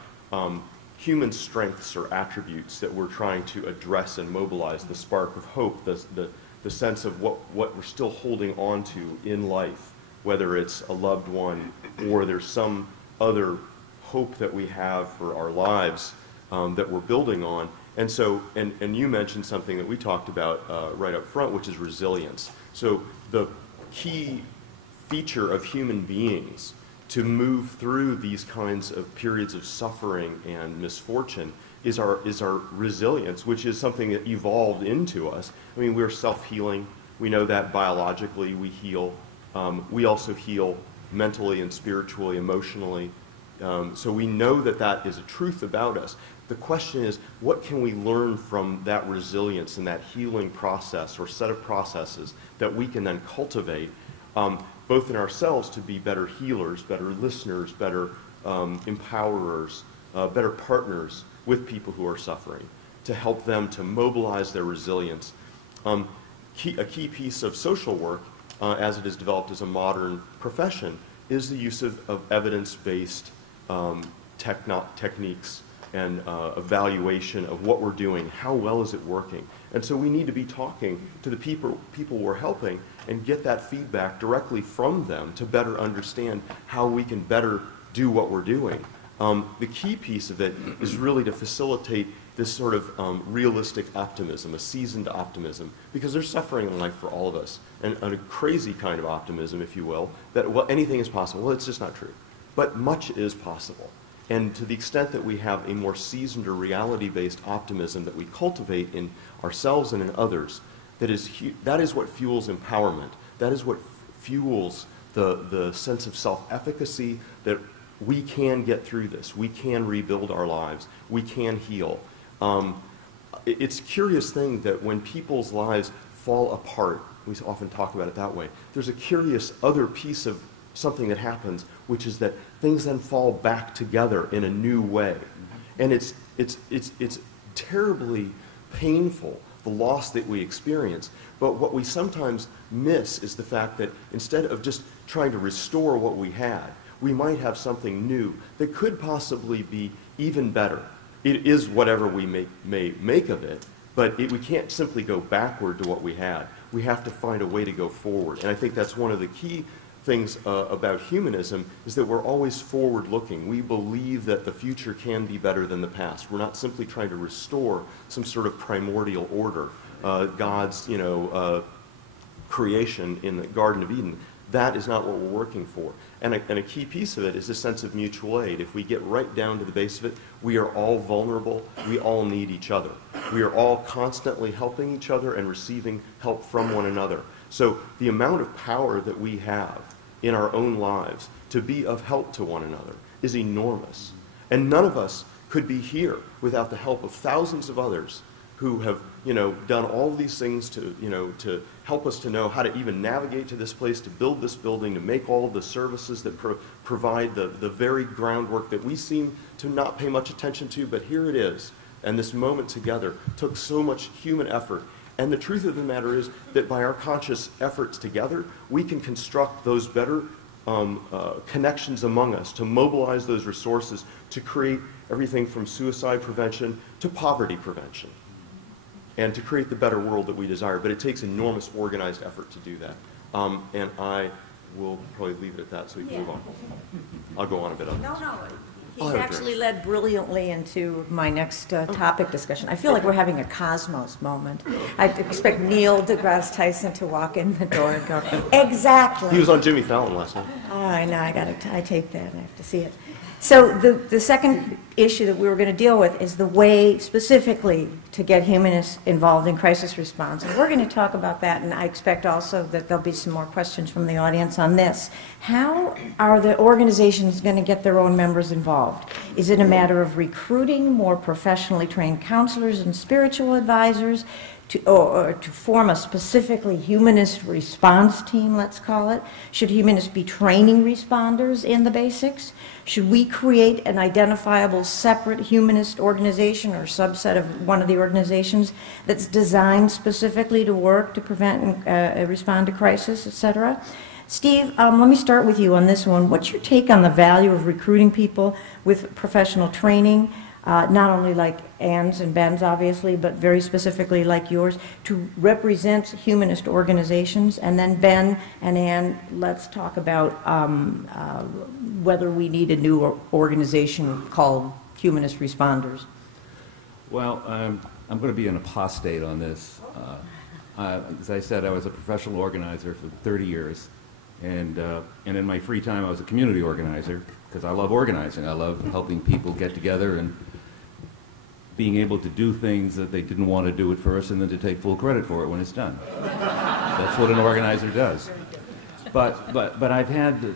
human strengths or attributes that we're trying to address and mobilize, the spark of hope, the sense of what we're still holding on to in life, whether it's a loved one or there's some other hope that we have for our lives that we're building on. And so, and you mentioned something that we talked about right up front, which is resilience. So the key feature of human beings to move through these kinds of periods of suffering and misfortune is our resilience, which is something that evolved into us. I mean, we're self-healing. We know that biologically we heal. We also heal mentally and spiritually, emotionally. So we know that that is a truth about us. The question is, what can we learn from that resilience and that healing process or set of processes that we can then cultivate, both in ourselves to be better healers, better listeners, better empowerers, better partners with people who are suffering, to help them to mobilize their resilience. A key piece of social work, as it is developed as a modern profession, is the use of evidence-based techniques and evaluation of what we're doing. How well is it working? And so we need to be talking to the people we're helping and get that feedback directly from them to better understand how we can better do what we're doing. The key piece of it is really to facilitate this sort of realistic optimism, a seasoned optimism, because there's suffering in life for all of us, and a crazy kind of optimism, if you will, that well, anything is possible. Well, it's just not true. But much is possible. And to the extent that we have a more seasoned or reality-based optimism that we cultivate in ourselves and in others, that is what fuels empowerment. That is what fuels the sense of self-efficacy that we can get through this. We can rebuild our lives. We can heal. It's a curious thing that when people's lives fall apart, we often talk about it that way, there's a curious other piece of something that happens, which is that things then fall back together in a new way. And it's terribly painful, the loss that we experience. But what we sometimes miss is the fact that instead of just trying to restore what we had, we might have something new that could possibly be even better. It is whatever we may make of it, but we can't simply go backward to what we had. We have to find a way to go forward. And I think that's one of the key things about humanism, is that we're always forward-looking. We believe that the future can be better than the past. We're not simply trying to restore some sort of primordial order, God's creation in the Garden of Eden. That is not what we're working for. And a key piece of it is a sense of mutual aid. If we get right down to the base of it, we are all vulnerable. We all need each other. We are all constantly helping each other and receiving help from one another. So the amount of power that we have in our own lives to be of help to one another is enormous. And none of us could be here without the help of thousands of others who have, done all these things to help us to know how to even navigate to this place, to build this building, to make all of the services that provide the very groundwork that we seem to not pay much attention to, but here it is. And this moment together took so much human effort. And the truth of the matter is that by our conscious efforts together, we can construct those better connections among us, to mobilize those resources, to create everything from suicide prevention to poverty prevention, and to create the better world that we desire. But it takes enormous organized effort to do that. And I will probably leave it at that so we can move on. I'll go on a bit on this. No. He's actually led brilliantly into my next topic discussion. I feel like we're having a cosmos moment. I expect Neil deGrasse Tyson to walk in the door and go, exactly. He was on Jimmy Fallon last night. Oh, I know, I take that, I have to see it. So the second issue that we were going to deal with is the way specifically to get humanists involved in crisis response. And we're going to talk about that, and I expect also that there'll be some more questions from the audience on this. How are the organizations going to get their own members involved? Is it a matter of recruiting more professionally trained counselors and spiritual advisors to form a specifically humanist response team, let's call it? Should humanists be training responders in the basics? Should we create an identifiable separate humanist organization or subset of one of the organizations that's designed specifically to work to prevent and respond to crisis, et cetera? Steve, let me start with you on this one. What's your take on the value of recruiting people with professional training? not only like Ann's and Ben's, obviously, but very specifically like yours, to represent humanist organizations. And then Ben and Ann, let's talk about whether we need a new organization called Humanist Responders. Well, I'm going to be an apostate on this. As I said, I was a professional organizer for 30 years, and in my free time, I was a community organizer because I love organizing. I love helping people get together and being able to do things that they didn't want to do at first, and then to take full credit for it when it's done. That's what an organizer does. But I've had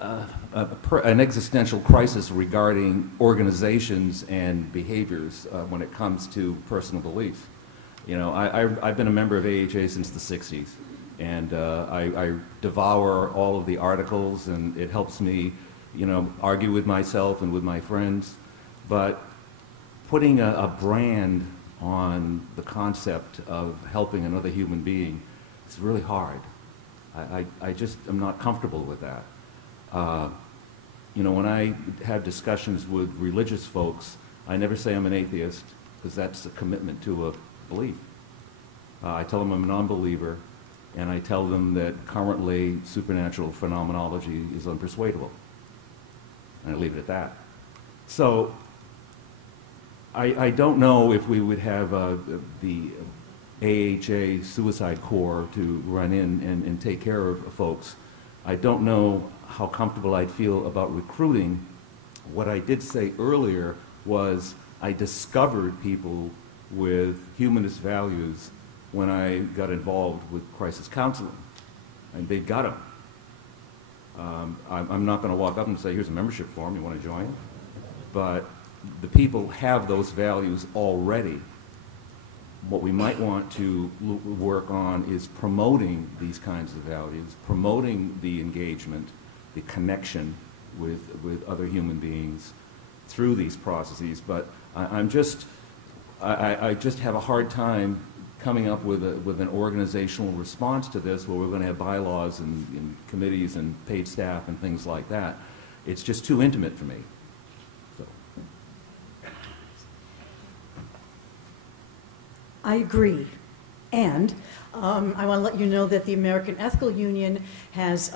an existential crisis regarding organizations and behaviors when it comes to personal belief. You know, I've been a member of AHA since the 60s, and I devour all of the articles, and it helps me, you know, argue with myself and with my friends. But putting a brand on the concept of helping another human being is really hard. I just am not comfortable with that. You know, when I have discussions with religious folks, I never say I'm an atheist, because that's a commitment to a belief. I tell them I'm a non-believer, and I tell them that currently supernatural phenomenology is unpersuadable. And I leave it at that. So I don't know if we would have the AHA Suicide Corps to run in and take care of folks. I don't know how comfortable I'd feel about recruiting. What I did say earlier was I discovered people with humanist values when I got involved with crisis counseling, and they got them. I'm not going to walk up and say, here's a membership form, you want to join? But the people have those values already. What we might want to work on is promoting these kinds of values, promoting the engagement, the connection with other human beings through these processes. But I just have a hard time coming up with an organizational response to this, where we're going to have bylaws and committees and paid staff and things like that. It's just too intimate for me. So. I agree. And I want to let you know that the American Ethical Union has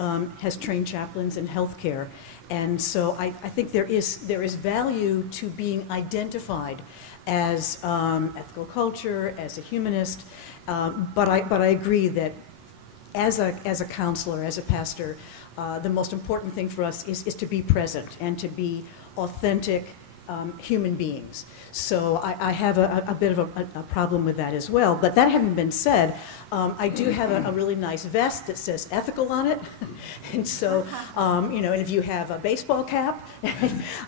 trained chaplains in healthcare. And so I think there is value to being identified as ethical culture, as a humanist. But I agree that as a counselor, as a pastor, the most important thing for us is to be present and to be authentic human beings. So I have a bit of a problem with that as well. But that having been said, I do have a really nice vest that says ethical on it. And so, you know, and if you have a baseball cap,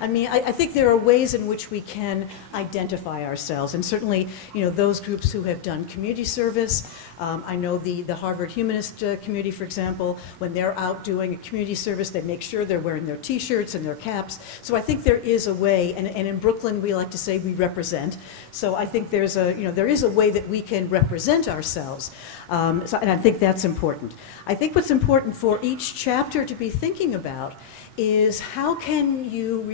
I mean, I think there are ways in which we can identify ourselves. And certainly, you know, those groups who have done community service, I know the Harvard Humanist community, for example, when they're out doing a community service, they make sure they're wearing their T-shirts and their caps. So I think there is a way, and in Brooklyn, we like to say we represent. So I think there is a way that we can represent ourselves. And I think that's important. I think what's important for each chapter to be thinking about is how can you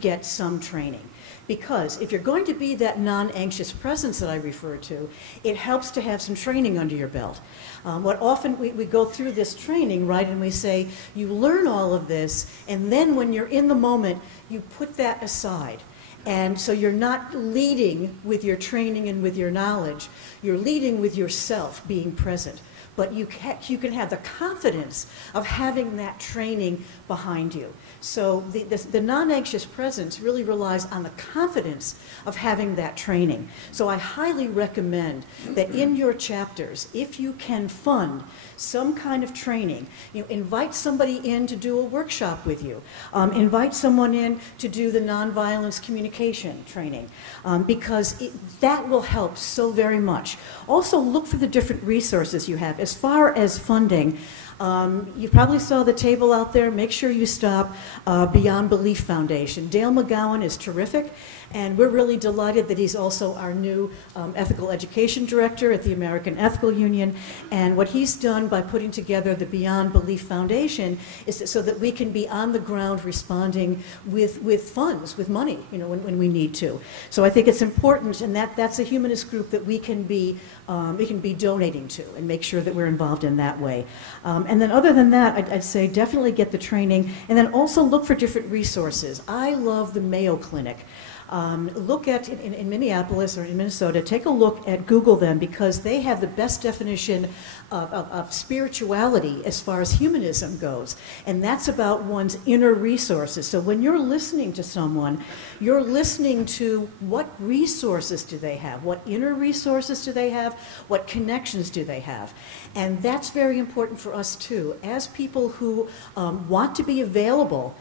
get some training? Because if you're going to be that non-anxious presence that I refer to, it helps to have some training under your belt. What often we go through this training, right, and we say, you learn all of this, and then when you're in the moment, you put that aside. And so you're not leading with your training and with your knowledge, you're leading with yourself being present. But you can have the confidence of having that training behind you. So the non-anxious presence really relies on the confidence of having that training. So I highly recommend that in your chapters, if you can fund some kind of training, you know, invite somebody in to do a workshop with you. Invite someone in to do the nonviolence communication training, because that will help so very much. Also look for the different resources you have. As far as funding, You probably saw the table out there. Make sure you stop. Beyond Belief Foundation. Dale McGowan is terrific, and we're really delighted that he's also our new ethical education director at the American Ethical Union. And what he's done by putting together the Beyond Belief Foundation is so that we can be on the ground responding with funds, with money, you know, when we need to. So I think it's important, and that's a humanist group that we can be donating to and make sure that we're involved in that way. And then other than that, I'd say definitely get the training, and then also look for different resources. I love the Mayo Clinic. Look at, in Minneapolis or in Minnesota, take a look at Google them, because they have the best definition of spirituality as far as humanism goes. And that's about one's inner resources. So when you're listening to someone, you're listening to what resources do they have? What inner resources do they have? What connections do they have? And that's very important for us too. As people who want to be available,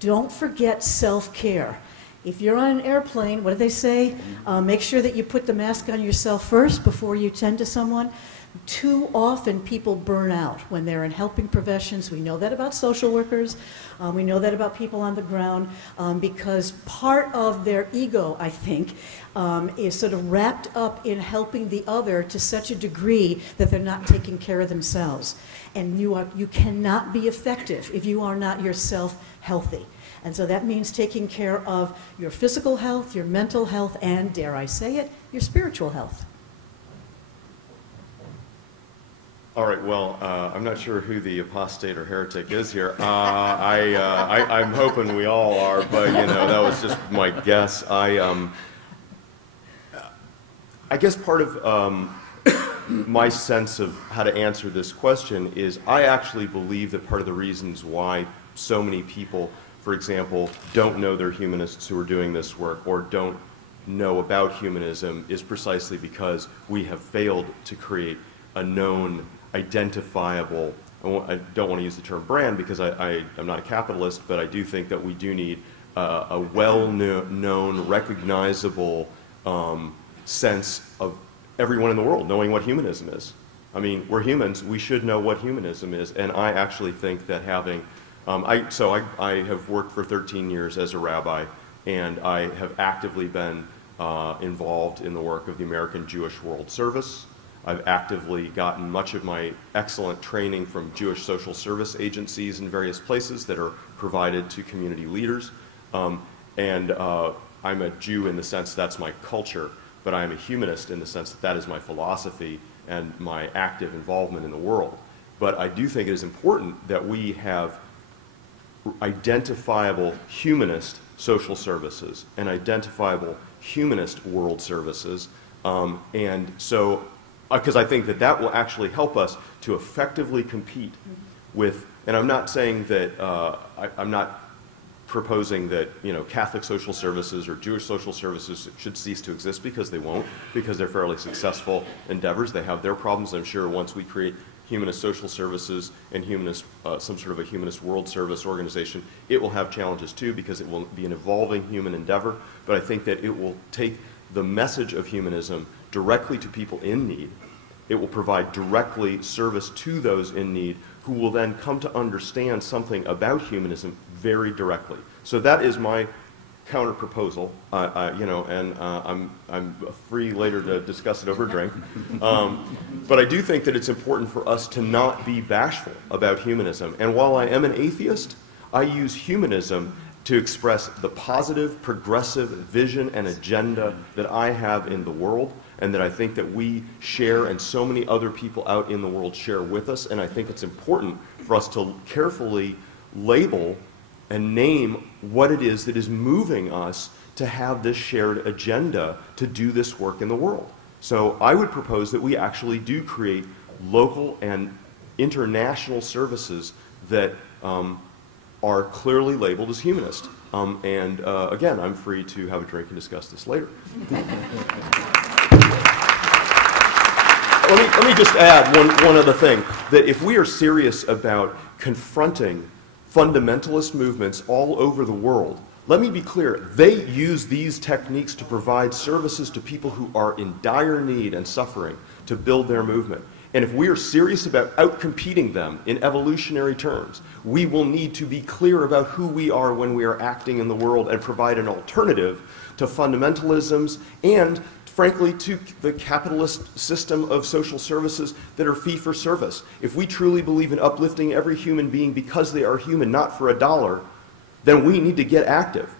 don't forget self-care. If you're on an airplane, what do they say? Make sure that you put the mask on yourself first before you tend to someone. Too often people burn out when they're in helping professions. We know that about social workers. We know that about people on the ground, because part of their ego, I think, is sort of wrapped up in helping the other to such a degree that they're not taking care of themselves. And you cannot be effective if you are not yourself healthy. And so that means taking care of your physical health, your mental health, and, dare I say it, your spiritual health. All right, well, I'm not sure who the apostate or heretic is here. I'm hoping we all are, but, you know, that was just my guess. I guess part of my sense of how to answer this question is I actually believe that part of the reasons why so many people, for example, don't know they're humanists who are doing this work, or don't know about humanism, is precisely because we have failed to create a known, identifiable, I don't want to use the term brand because I'm not a capitalist, but I do think that we do need a well-known, recognizable sense of everyone in the world knowing what humanism is. I mean, we're humans, we should know what humanism is, and I actually think that having I have worked for 13 years as a rabbi, and I have actively been involved in the work of the American Jewish World Service. I've actively gotten much of my excellent training from Jewish social service agencies in various places that are provided to community leaders. I'm a Jew in the sense that's my culture, but I am a humanist in the sense that that is my philosophy and my active involvement in the world. But I do think it is important that we have identifiable humanist social services and identifiable humanist world services, and so because I think that that will actually help us to effectively compete with, and I'm not saying that I'm not proposing that, you know, Catholic social services or Jewish social services should cease to exist, because they won't, because they're fairly successful endeavors. They have their problems. I'm sure once we create humanist social services and humanist, some sort of a humanist world service organization, it will have challenges too, because it will be an evolving human endeavor. But I think that it will take the message of humanism directly to people in need. It will provide directly service to those in need, who will then come to understand something about humanism very directly. So that is my counter proposal, you know, and I'm free later to discuss it over a drink. But I do think that it's important for us to not be bashful about humanism. And while I am an atheist, I use humanism to express the positive, progressive vision and agenda that I have in the world, and that I think that we share and so many other people out in the world share with us. And I think it's important for us to carefully label and name what it is that is moving us to have this shared agenda to do this work in the world. So I would propose that we actually do create local and international services that are clearly labeled as humanist. Again, I'm free to have a drink and discuss this later. Let me just add one other thing, that if we are serious about confronting fundamentalist movements all over the world, let me be clear, they use these techniques to provide services to people who are in dire need and suffering to build their movement. And if we are serious about outcompeting them in evolutionary terms, we will need to be clear about who we are when we are acting in the world and provide an alternative to fundamentalisms and, frankly, to the capitalist system of social services that are fee for service. If we truly believe in uplifting every human being because they are human, not for a dollar, then we need to get active.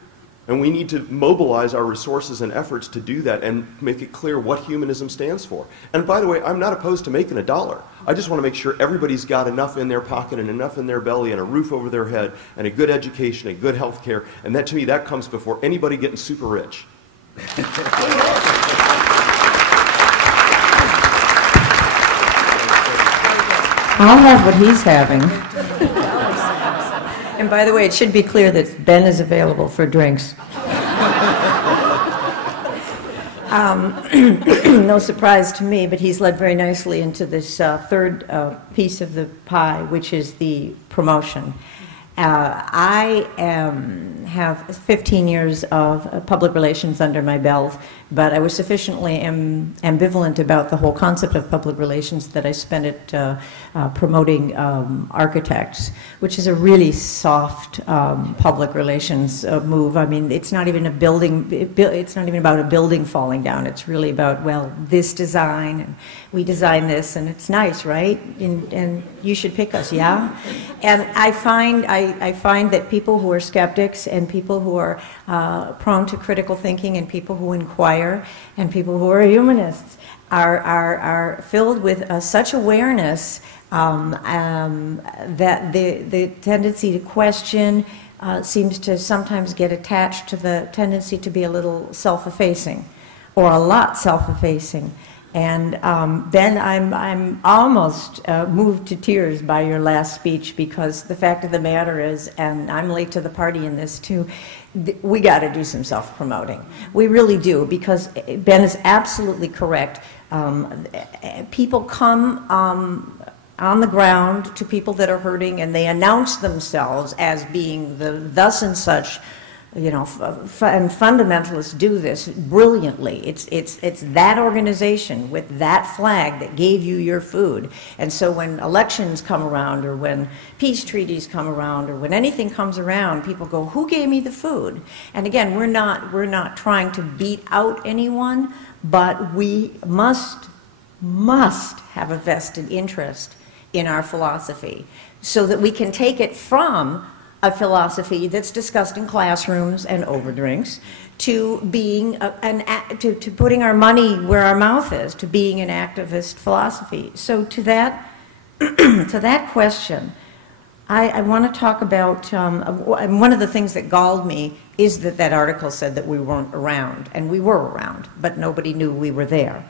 And we need to mobilize our resources and efforts to do that and make it clear what humanism stands for. And by the way, I'm not opposed to making a dollar. I just want to make sure everybody's got enough in their pocket and enough in their belly and a roof over their head and a good education and good health care. And that, to me, that comes before anybody getting super rich. I'll have what he's having. And by the way, it should be clear that Ben is available for drinks. No surprise to me, but he's led very nicely into this third piece of the pie, which is the promotion. I have 15 years of public relations under my belt, but I was sufficiently ambivalent about the whole concept of public relations that I spent it promoting architects, which is a really soft public relations move. I mean, it's not even a building, it's not even about a building falling down. It's really about, well, this design, and we design this, and it's nice, right? And you should pick us, yeah? And I find that people who are skeptics and people who are prone to critical thinking and people who inquire and people who are humanists are filled with such awareness that the tendency to question seems to sometimes get attached to the tendency to be a little self-effacing or a lot self-effacing. And Ben, I'm almost moved to tears by your last speech, because the fact of the matter is, and I'm late to the party in this too, we got to do some self-promoting. We really do, because Ben is absolutely correct. People come on the ground to people that are hurting, and they announce themselves as being the thus and such. You know, and fundamentalists do this brilliantly. It's that organization with that flag that gave you your food. And so when elections come around, or when peace treaties come around, or when anything comes around, people go, who gave me the food? And again, we're not trying to beat out anyone, but we must have a vested interest in our philosophy so that we can take it from a philosophy that's discussed in classrooms and over drinks, to being to putting our money where our mouth is, to being an activist philosophy. So to that to that question, I want to talk about one of the things that galled me is that that article said that we weren't around, and we were around, but nobody knew we were there.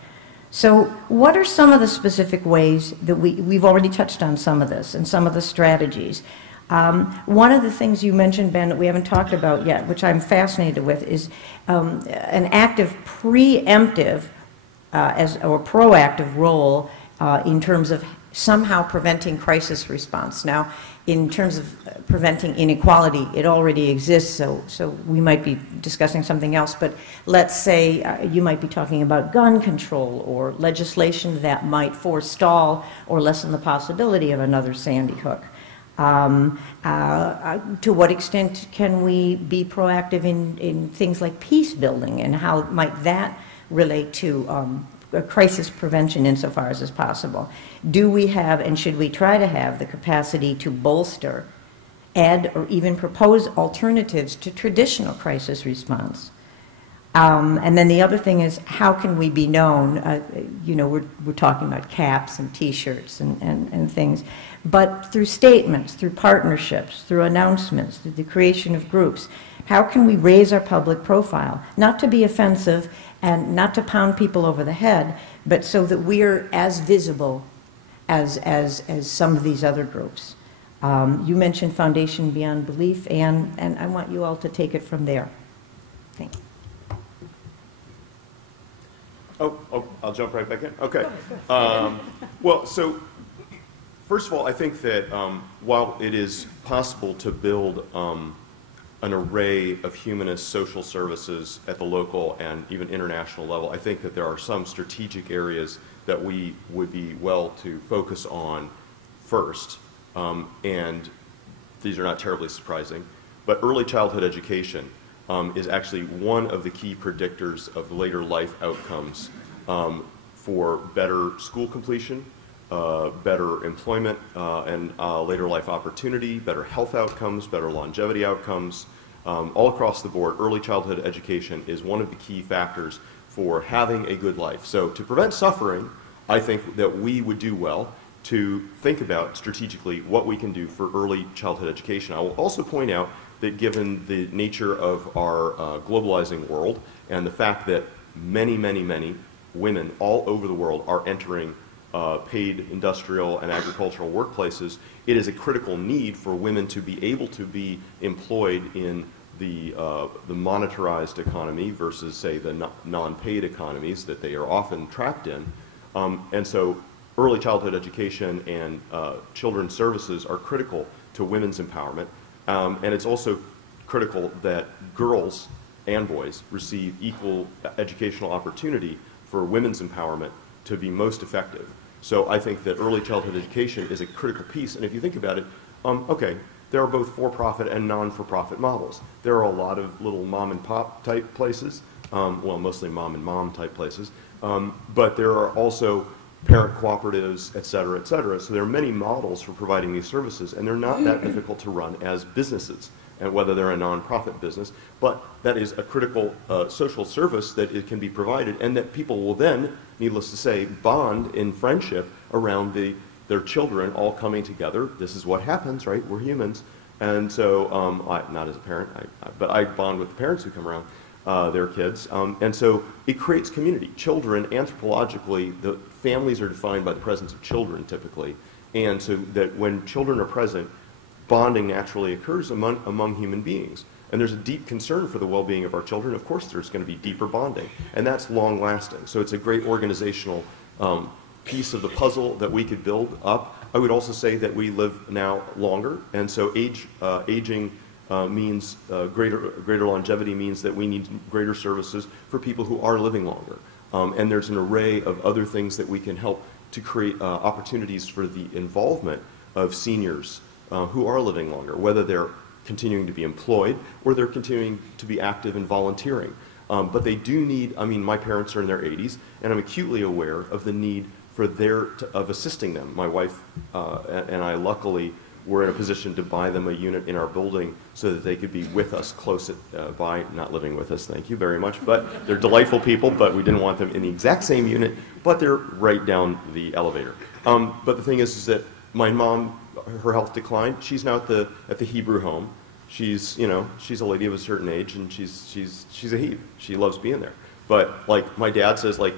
So what are some of the specific ways that we've already touched on some of this and some of the strategies? One of the things you mentioned, Ben, that we haven't talked about yet, which I'm fascinated with, is an active preemptive or proactive role in terms of somehow preventing crisis response. Now, in terms of preventing inequality, it already exists, so we might be discussing something else, but let's say you might be talking about gun control or legislation that might forestall or lessen the possibility of another Sandy Hook. To what extent can we be proactive in things like peace building, and how might that relate to crisis prevention insofar as is possible? Do we have, and should we try to have, the capacity to bolster, add, or even propose alternatives to traditional crisis response? And then the other thing is, how can we be known? You know, we're talking about caps and T-shirts and things, but through statements, through partnerships, through announcements, through the creation of groups, how can we raise our public profile? Not to be offensive and not to pound people over the head, but so that we're as visible as some of these other groups. You mentioned Foundation Beyond Belief, and I want you all to take it from there. Thank you. Oh, I'll jump right back in? Okay. Well, so first of all, I think that while it is possible to build an array of humanist social services at the local and even international level, I think that there are some strategic areas that we would be well to focus on first, and these are not terribly surprising, but early childhood education is actually one of the key predictors of later life outcomes for better school completion, better employment and later life opportunity, better health outcomes, better longevity outcomes. All across the board, early childhood education is one of the key factors for having a good life. So to prevent suffering, I think that we would do well to think about strategically what we can do for early childhood education. I will also point out that given the nature of our globalizing world and the fact that many, many, many women all over the world are entering paid industrial and agricultural workplaces, it is a critical need for women to be able to be employed in the monetarized economy versus, say, the non-paid economies that they are often trapped in. And so early childhood education and children's services are critical to women's empowerment. And it's also critical that girls and boys receive equal educational opportunity for women's empowerment to be most effective. So I think that early childhood education is a critical piece. And if you think about it, okay, there are both for-profit and non-for-profit models. There are a lot of little mom-and-pop type places, well, mostly mom-and-mom type places, but there are also parent cooperatives, et cetera, et cetera. So there are many models for providing these services, and they're not that difficult to run as businesses, and whether they're a nonprofit business, but that is a critical social service that it can be provided, and that people will then, needless to say, bond in friendship around their children all coming together. This is what happens, right? We're humans. And so, not as a parent, but I bond with the parents who come around their kids. And so it creates community. Children, anthropologically, the families are defined by the presence of children typically. And so that when children are present, bonding naturally occurs among human beings. And there's a deep concern for the well-being of our children. Of course, there's going to be deeper bonding. And that's long-lasting. So it's a great organizational piece of the puzzle that we could build up. I would also say that we live now longer. And so aging means greater longevity means that we need greater services for people who are living longer. And there's an array of other things that we can help to create opportunities for the involvement of seniors who are living longer, whether they're continuing to be employed or they're continuing to be active and volunteering. But they do need, I mean, my parents are in their 80s, and I'm acutely aware of the need for of assisting them. My wife and I luckily were in a position to buy them a unit in our building so that they could be with us close by, not living with us, thank you very much, but they're delightful people, but we didn't want them in the exact same unit, but they're right down the elevator. But the thing is that my mom, her health declined. She's now at the Hebrew home. She's, you know, she's a lady of a certain age, and she's a Hebrew. She loves being there. But like my dad says, like,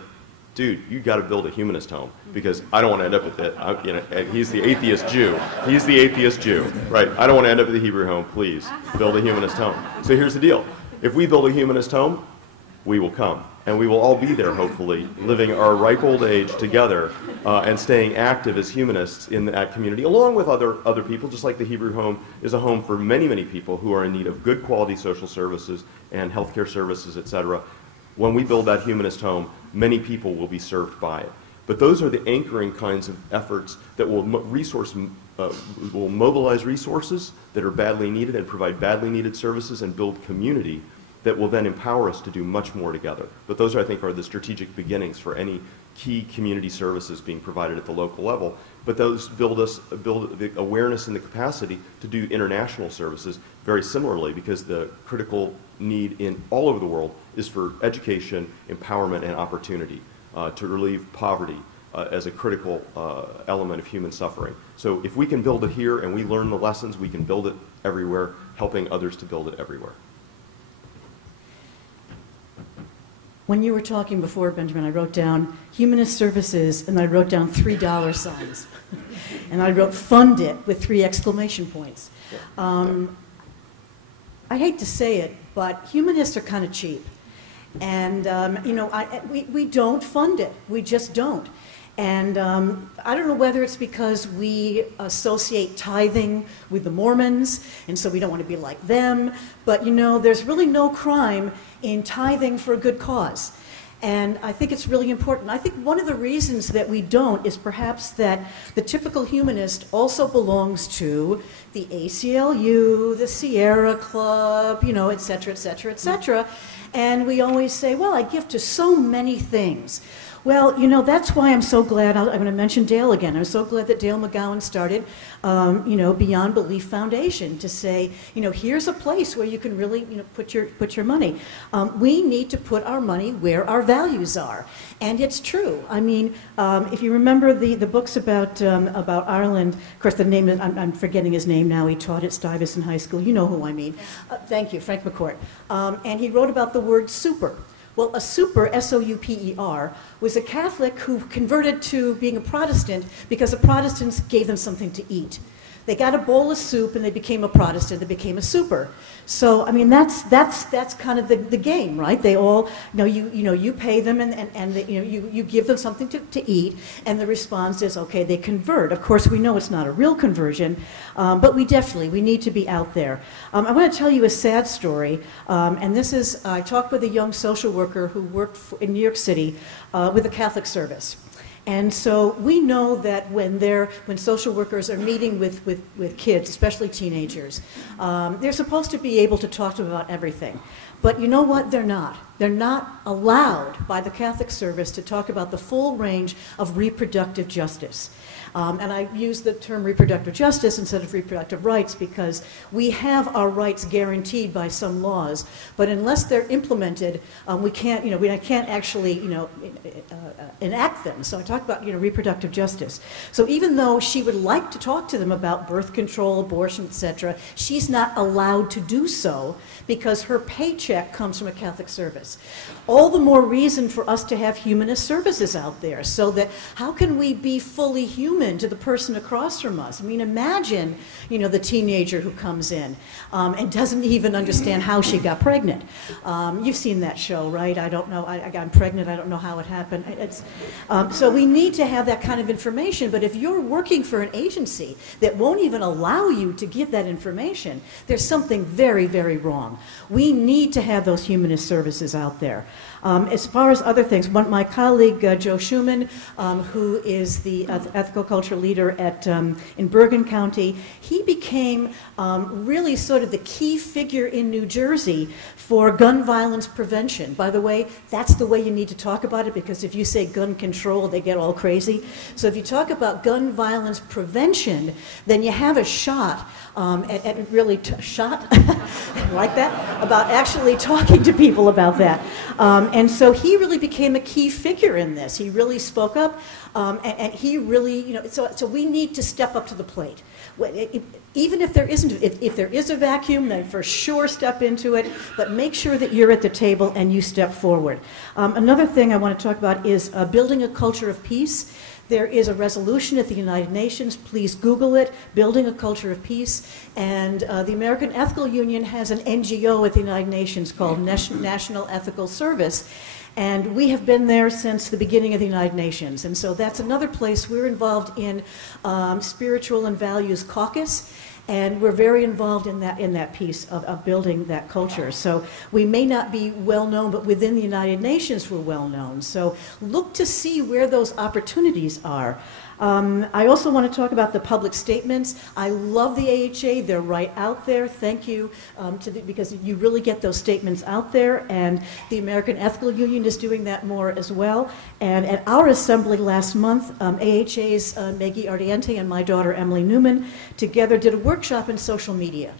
dude, you got to build a humanist home because I don't want to end up with it. You know, and he's the atheist Jew. He's the atheist Jew, right? I don't want to end up at the Hebrew home. Please build a humanist home. So here's the deal: if we build a humanist home, we will come, and we will all be there, hopefully, living our ripe old age together and staying active as humanists in that community, along with other people, just like the Hebrew home is a home for many, many people who are in need of good quality social services and healthcare services, et cetera. When we build that humanist home, many people will be served by it. But those are the anchoring kinds of efforts that will mobilize resources that are badly needed and provide badly needed services and build community that will then empower us to do much more together. But those, I think, are the strategic beginnings for any key community services being provided at the local level. But those build the awareness and the capacity to do international services very similarly, because the critical need in all over the world is for education, empowerment, and opportunity to relieve poverty as a critical element of human suffering. So if we can build it here and we learn the lessons, we can build it everywhere, helping others to build it everywhere. When you were talking before, Benjamin, I wrote down humanist services, and I wrote down $3 signs. And I wrote fund it with 3 exclamation points. I hate to say it, but humanists are kind of cheap. And, you know, we don't fund it. We just don't. And I don't know whether it's because we associate tithing with the Mormons, and so we don't want to be like them. But, you know, there's really no crime in tithing for a good cause. And I think it's really important. I think one of the reasons that we don't is perhaps that the typical humanist also belongs to the ACLU, the Sierra Club, you know, et cetera, et cetera, et cetera. And we always say, well, I give to so many things. Well, you know, that's why I'm so glad, I'm going to mention Dale again. I'm so glad that Dale McGowan started, you know, Beyond Belief Foundation to say, you know, here's a place where you can really, you know, put your money. We need to put our money where our values are. And it's true. I mean, if you remember the books about Ireland, of course, the name, I'm forgetting his name now. He taught at Stuyvesant High School. You know who I mean. Thank you, Frank McCourt. And he wrote about the word super. Well, a super, S-O-U-P-E-R, was a Catholic who converted to being a Protestant because the Protestants gave them something to eat. They got a bowl of soup and they became a Protestant, they became a super. So, I mean, that's kind of the game, right? They all, you pay them and they, you give them something to eat, and the response is, okay, they convert. Of course, we know it's not a real conversion, but we need to be out there. I want to tell you a sad story, and this is, I talked with a young social worker who worked in New York City with a Catholic service. And so we know that when social workers are meeting with kids, especially teenagers, they're supposed to be able to talk to them about everything. But you know what? They're not. They're not allowed by the Catholic service to talk about the full range of reproductive justice. And I use the term reproductive justice instead of reproductive rights because we have our rights guaranteed by some laws, but unless they're implemented, we can't actually, enact them. So I talk about, reproductive justice. So even though she would like to talk to them about birth control, abortion, etc., she's not allowed to do so because her paycheck comes from a Catholic service. All the more reason for us to have humanist services out there so that how can we be fully human to the person across from us? I mean, imagine, the teenager who comes in and doesn't even understand how she got pregnant. You've seen that show, right? I don't know. I got pregnant. I don't know how it happened. So we need to have that kind of information. But if you're working for an agency that won't even allow you to give that information, there's something very, very wrong. We need to have those humanist services out there. As far as other things, my colleague, Joe Schumann, who is the ethical culture leader in Bergen County, he became really sort of the key figure in New Jersey for gun violence prevention. By the way, that's the way you need to talk about it, because if you say gun control, they get all crazy. So if you talk about gun violence prevention, then you have a shot at really shot like that about actually talking to people about that. And so he really became a key figure in this. He really spoke up, and he really, so we need to step up to the plate. Even if there isn't, if there is a vacuum, then for sure step into it, but make sure that you're at the table and you step forward. Another thing I want to talk about is building a culture of peace. There is a resolution at the United Nations, please Google it, Building a Culture of Peace, and the American Ethical Union has an NGO at the United Nations called National Ethical Service, and we have been there since the beginning of the United Nations, and so that's another place. We're involved in Spiritual and Values Caucus, and we're very involved in that piece of building that culture. So we may not be well known, but within the United Nations we're well known. So look to see where those opportunities are. I also want to talk about the public statements. I love the AHA. They're right out there. Thank you, because you really get those statements out there, and the American Ethical Union is doing that more as well. And at our assembly last month, AHA's Maggie Ardiente and my daughter Emily Newman together did a workshop in social media.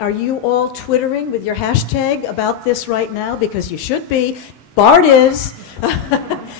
Are you all twittering with your hashtag about this right now? Because you should be. Bart is.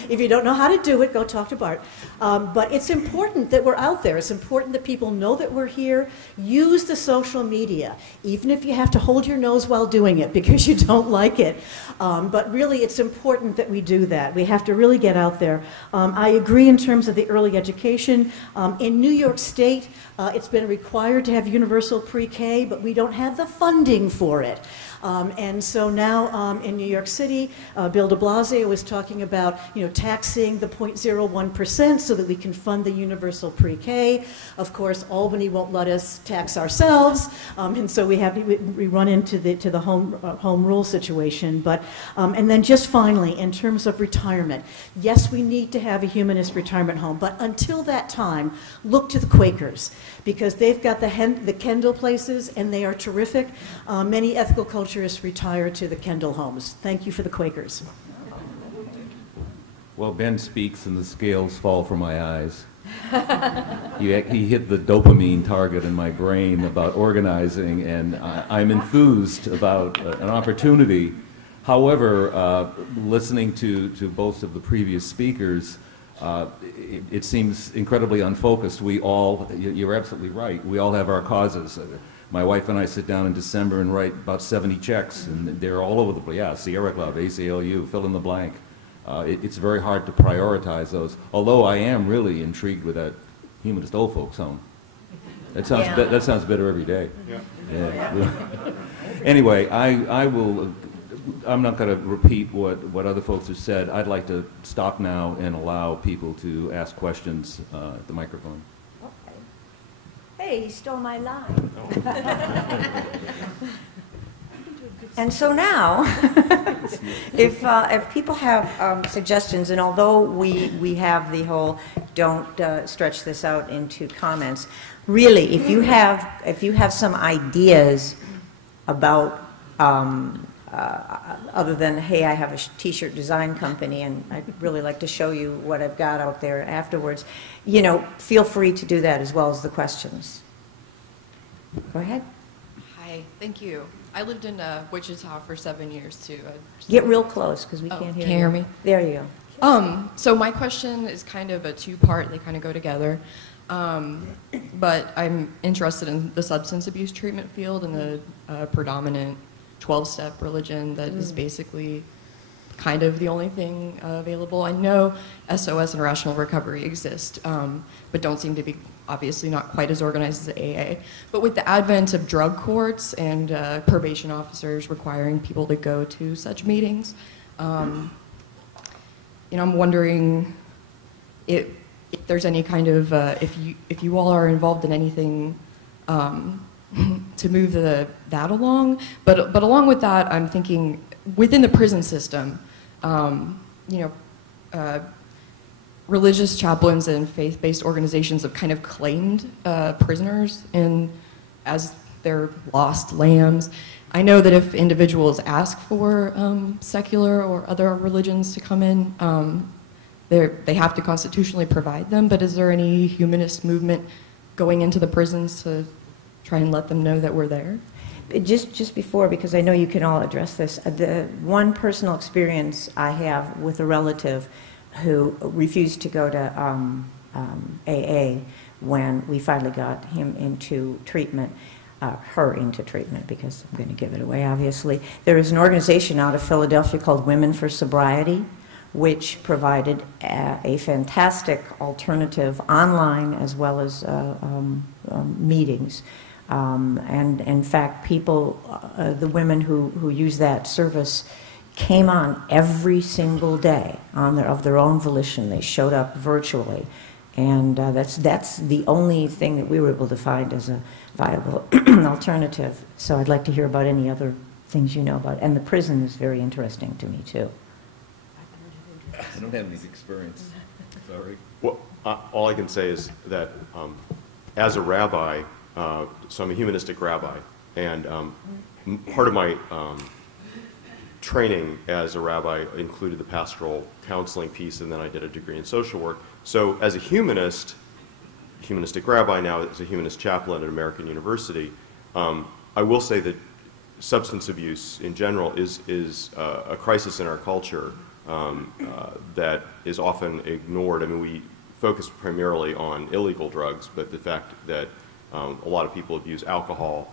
If you don't know how to do it, go talk to Bart. But it's important that we're out there. It's important that people know that we're here. Use the social media, even if you have to hold your nose while doing it because you don't like it. But really, it's important that we do that. We have to really get out there. I agree in terms of the early education. In New York State, it's been required to have universal pre-K, but we don't have the funding for it. And so now in New York City, Bill Bill de Blasio was talking about, taxing the 0.01% so that we can fund the universal pre-K. Of course, Albany won't let us tax ourselves, and so we run into the home rule situation. But and then just finally, in terms of retirement, yes, we need to have a humanist retirement home, but until that time, look to the Quakers, because they've got the Kendall places, and they are terrific. Many ethical culturists retire to the Kendall homes. Thank you for the Quakers. Well, Ben speaks and the scales fall from my eyes. He hit the dopamine target in my brain about organizing, and I'm enthused about an opportunity. However, listening to both of the previous speakers, it seems incredibly unfocused. You're absolutely right, we all have our causes. My wife and I sit down in December and write about 70 checks, and they're all over the place. Yeah, Sierra Club, ACLU, fill in the blank. It's very hard to prioritize those, although I am really intrigued with that Humanist old folks home. That sounds better every day. Yeah. Anyway, I'm not going to repeat what other folks have said. I'd like to stop now and allow people to ask questions at the microphone. Okay. Hey, he stole my line. And so now, if people have suggestions, and although we have the whole don't stretch this out into comments, really, if you have some ideas about other than, hey, I have a t-shirt design company and I'd really like to show you what I've got out there afterwards, feel free to do that as well as the questions. Go ahead. Hi, thank you. I lived in Wichita for 7 years too. Get real close because we can't hear you. Can you hear me? There you go. So my question is kind of a two-part. They kind of go together. But I'm interested in the substance abuse treatment field and the predominant 12-step religion that is basically kind of the only thing available. I know SOS and Rational Recovery exist, but don't seem to be obviously not quite as organized as AA. But with the advent of drug courts and probation officers requiring people to go to such meetings, I'm wondering if there's any kind of, if you all are involved in anything to move that along. But along with that, I'm thinking within the prison system, religious chaplains and faith-based organizations have kind of claimed prisoners as their lost lambs. I know that if individuals ask for secular or other religions to come in, they have to constitutionally provide them, but is there any humanist movement going into the prisons to try and let them know that we're there? Just before, because I know you can all address this, the one personal experience I have with a relative who refused to go to AA when we finally got him into treatment, her into treatment, because I'm going to give it away, obviously. There is an organization out of Philadelphia called Women for Sobriety, which provided a fantastic alternative online as well as meetings. And in fact, people, the women who use that service came on every single day of their own volition. They showed up virtually. And that's the only thing that we were able to find as a viable alternative. So I'd like to hear about any other things you know about. And the prison is very interesting to me, too. I don't have any experience. Sorry. Well, all I can say is that as a rabbi, so I'm a humanistic rabbi, and part of my training as a rabbi included the pastoral counseling piece, and then I did a degree in social work. So as a humanistic rabbi, now as a humanist chaplain at American University, I will say that substance abuse in general is a crisis in our culture that is often ignored. I mean, we focus primarily on illegal drugs, but the fact that a lot of people abuse alcohol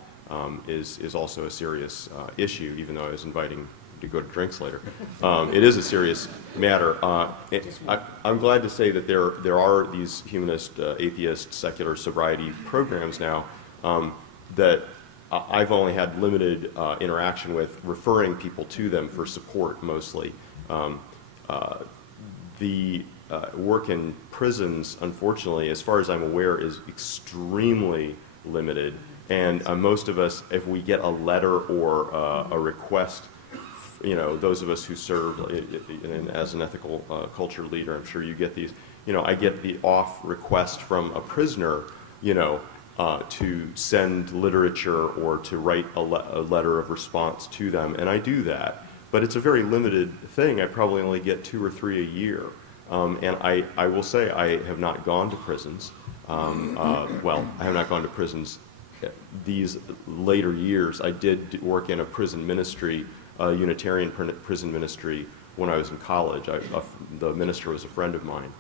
is also a serious issue, even though I was inviting to go to drinks later. It is a serious matter. I'm glad to say that there are these humanist, atheist, secular sobriety programs now that I've only had limited interaction with, referring people to them for support mostly. The work in prisons, unfortunately, as far as I'm aware, is extremely limited. And most of us, if we get a letter or a request, you know, those of us who serve as an ethical culture leader, I'm sure you get these, you know, I get the off request from a prisoner, you know, to send literature or to write a letter of response to them, and I do that. But it's a very limited thing. I probably only get 2 or 3 a year. And I will say I have not gone to prisons. Well, I have not gone to prisons these later years. I did work in a prison ministry, a Unitarian prison ministry, when I was in college. The minister was a friend of mine,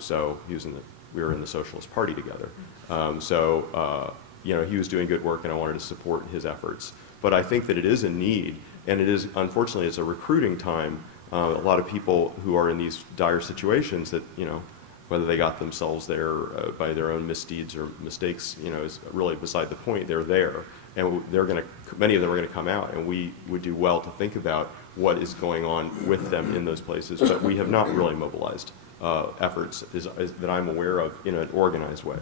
so he was we were in the Socialist Party together. You know, he was doing good work, and I wanted to support his efforts. But I think that it is a need, and it is, unfortunately, it's a recruiting time. A lot of people who are in these dire situations that, you know, whether they got themselves there by their own misdeeds or mistakes, you know, is really beside the point. They're there, and many of them are going to come out, and we would do well to think about what is going on with them in those places. But we have not really mobilized efforts that I'm aware of in an organized way.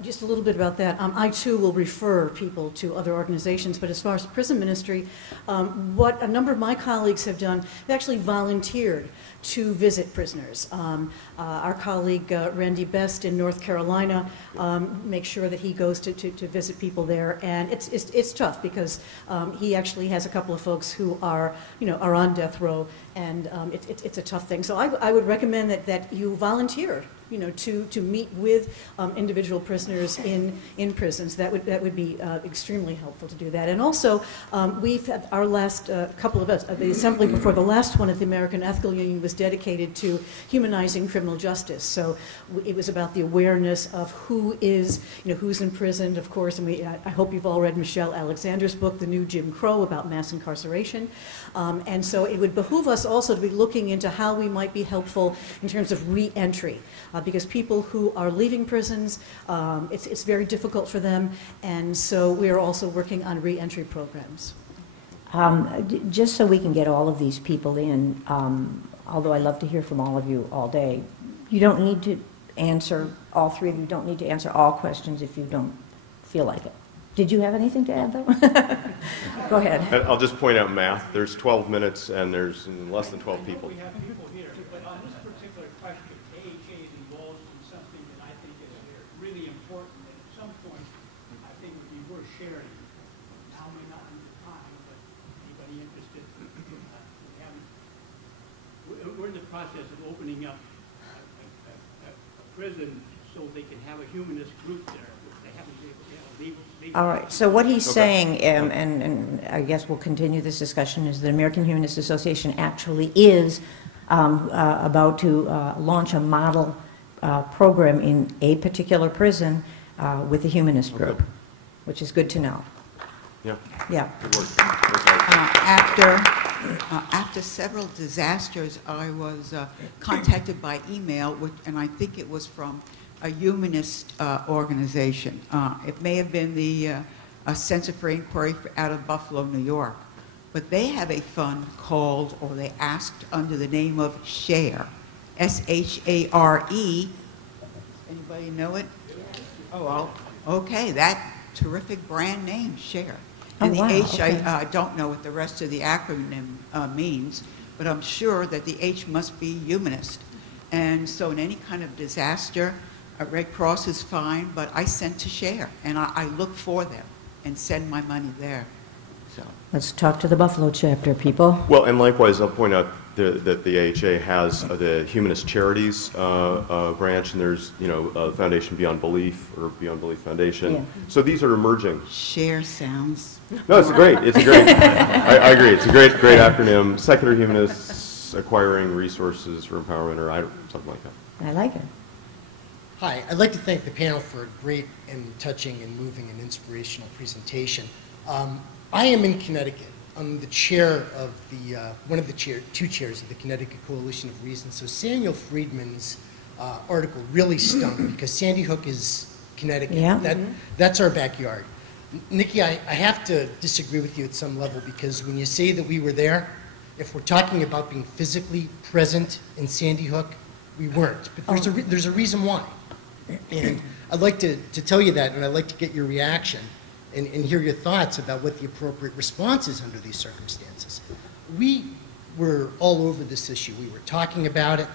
Just a little bit about that. I, too, will refer people to other organizations, but as far as prison ministry, what a number of my colleagues have done, they actually volunteered to visit prisoners. Our colleague, Randy Best in North Carolina, makes sure that he goes to visit people there, and it's tough because he actually has a couple of folks who are, you know, are on death row, and it's a tough thing. So I would recommend that you volunteer, you know, to meet with individual prisoners in prisons. That would be extremely helpful to do that. And also, we've had our last couple of us, the assembly before the last one at the American Ethical Union was dedicated to humanizing criminal justice. So it was about the awareness of who is, you know, who's imprisoned, of course. And I hope you've all read Michelle Alexander's book, The New Jim Crow, about mass incarceration. And so it would behoove us also to be looking into how we might be helpful in terms of re-entry. Because people who are leaving prisons, it's very difficult for them, and so we are also working on re-entry programs. Just so we can get all of these people in, although I love to hear from all of you all day, you don't need to answer, all three of you don't need to answer all questions if you don't feel like it. Did you have anything to add, though? Go ahead. I'll just point out math. There's 12 minutes, and there's less than 12 people. We have people here, but on this particular question, AHA is involved in something that I think is really important, and at some point, I think would be worth sharing. Now may not be the time, but anybody interested, we're in the process of opening up a prison so they can have a humanist group there. They haven't been able to have a legal. All right, so what he's saying, and I guess we'll continue this discussion, is the American Humanist Association actually is about to launch a model program in a particular prison with the Humanist group, which is good to know. Yeah. Yeah. Good work. After several disasters, I was contacted by email, and I think it was from a humanist organization. It may have been the Center for Inquiry out of Buffalo, New York. But they have a fund called, or they asked under the name of SHARE, S-H-A-R-E. Anybody know it? Oh, well, okay, that terrific brand name, SHARE. And Oh, wow, the H, okay. I don't know what the rest of the acronym means, but I'm sure that the H must be humanist. And so in any kind of disaster, Red Cross is fine, but I send to SHARE, and I look for them and send my money there. So. Let's talk to the Buffalo chapter, people. Well, and likewise, I'll point out that the AHA has the Humanist Charities branch, and there's, you know, Foundation Beyond Belief, or Beyond Belief Foundation. Yeah. So these are emerging. SHARE sounds. No, it's great. It's a great. I agree. It's a great acronym. Secular Humanists Acquiring Resources for Empowerment, or something like that. I like it. Hi, I'd like to thank the panel for a great and touching and moving and inspirational presentation. I am in Connecticut. I'm the chair of the, one of the two chairs of the Connecticut Coalition of Reason. So Samuel Friedman's article really stung because Sandy Hook is Connecticut. Yeah. That's our backyard. Nikki, I have to disagree with you at some level because when you say that we were there, If we're talking about being physically present in Sandy Hook, we weren't. But there's a reason why. And I'd like to tell you that, and I'd like to get your reaction and hear your thoughts about what the appropriate response is under these circumstances. We were all over this issue. We were talking about it,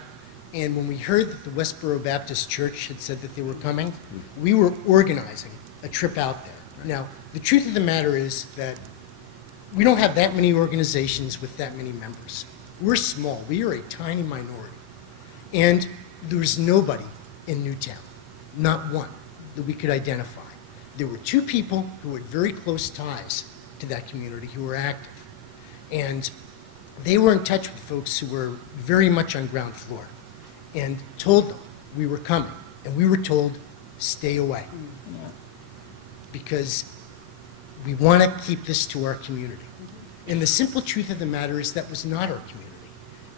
and when we heard that the Westboro Baptist Church had said that they were coming, we were organizing a trip out there. Now, the truth of the matter is that we don't have that many organizations with that many members. We're small. We are a tiny minority. And there's nobody in Newtown, not one, that we could identify. There were two people who had very close ties to that community who were active. And they were in touch with folks who were very much on ground floor and told them we were coming. And we were told, stay away. Because we want to keep this to our community. And the simple truth of the matter is that was not our community.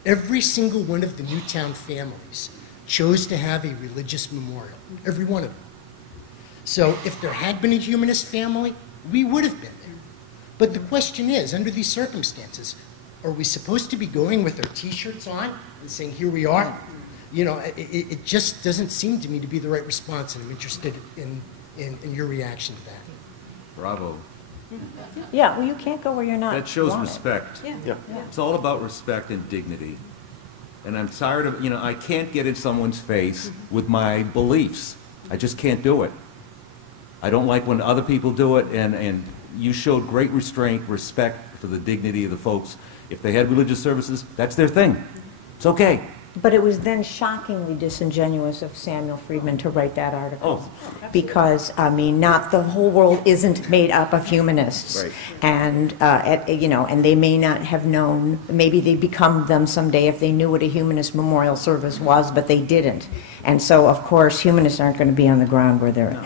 Every single one of the Newtown families chose to have a religious memorial, every one of them. So if there had been a humanist family, we would have been there. But the question is, under these circumstances, are we supposed to be going with our T-shirts on and saying, here we are? You know, it just doesn't seem to me to be the right response, and I'm interested in your reaction to that. Bravo. Yeah, well, you can't go where you're not That shows wanted. respect. Yeah. It's all about respect and dignity. And I'm tired of, you know, I can't get in someone's face with my beliefs. I just can't do it. I don't like when other people do it, and you showed great restraint, respect for the dignity of the folks. If they had religious services, that's their thing. It's okay. But it was then shockingly disingenuous of Samuel Friedman to write that article. Because, I mean, not the whole world isn't made up of humanists. Right. And, you know, and they may not have known, maybe they become them someday if they knew what a humanist memorial service was, but they didn't. And so, of course, humanists aren't going to be on the ground where they're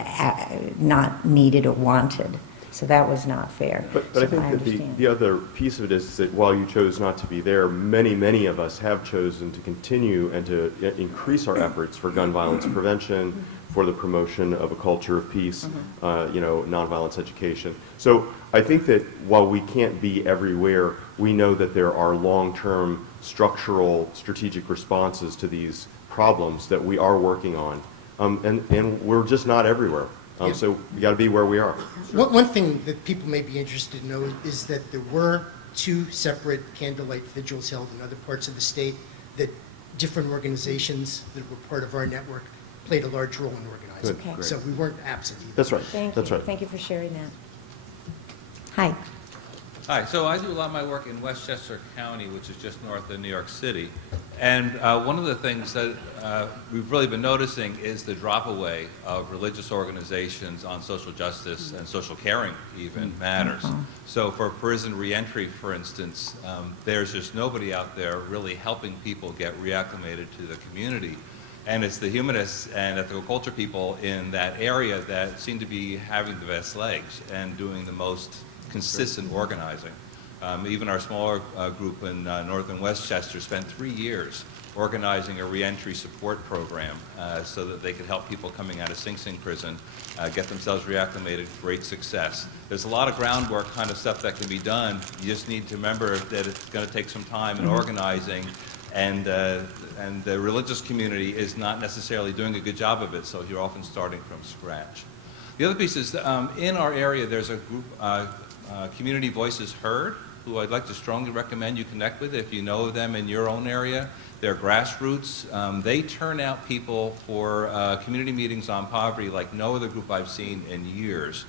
not needed or wanted. So that was not fair. But I think that the other piece of it is that while you chose not to be there, many of us have chosen to continue and to increase our efforts for gun violence prevention, for the promotion of a culture of peace, you know, nonviolence education. So I think that while we can't be everywhere, we know that there are long-term structural strategic responses to these problems that we are working on. And we're just not everywhere. So we got to be where we are. One thing that people may be interested to know is that there were two separate candlelight vigils held in other parts of the state that different organizations that were part of our network played a large role in organizing. Good. Okay. So we weren't absent either. That's right. Thank That's you. right. Thank you for sharing that. Hi. Hi, so I do a lot of my work in Westchester County, which is just north of New York City. And one of the things that we've really been noticing is the drop away of religious organizations on social justice and social caring even matters. So for prison reentry, for instance, there's just nobody out there really helping people get reacclimated to the community. And it's the humanists and ethical culture people in that area that seem to be having the best legs and doing the most consistent organizing. Even our smaller group in northern Westchester spent 3 years organizing a reentry support program so that they could help people coming out of Sing Sing prison get themselves reacclimated. Great success. There's a lot of groundwork kind of stuff that can be done. You just need to remember that it's going to take some time in organizing, and the religious community is not necessarily doing a good job of it, so you're often starting from scratch. The other piece is in our area there's a group, Community Voices Heard, who I'd like to strongly recommend you connect with if you know of them in your own area. They're grassroots. They turn out people for community meetings on poverty like no other group I've seen in years.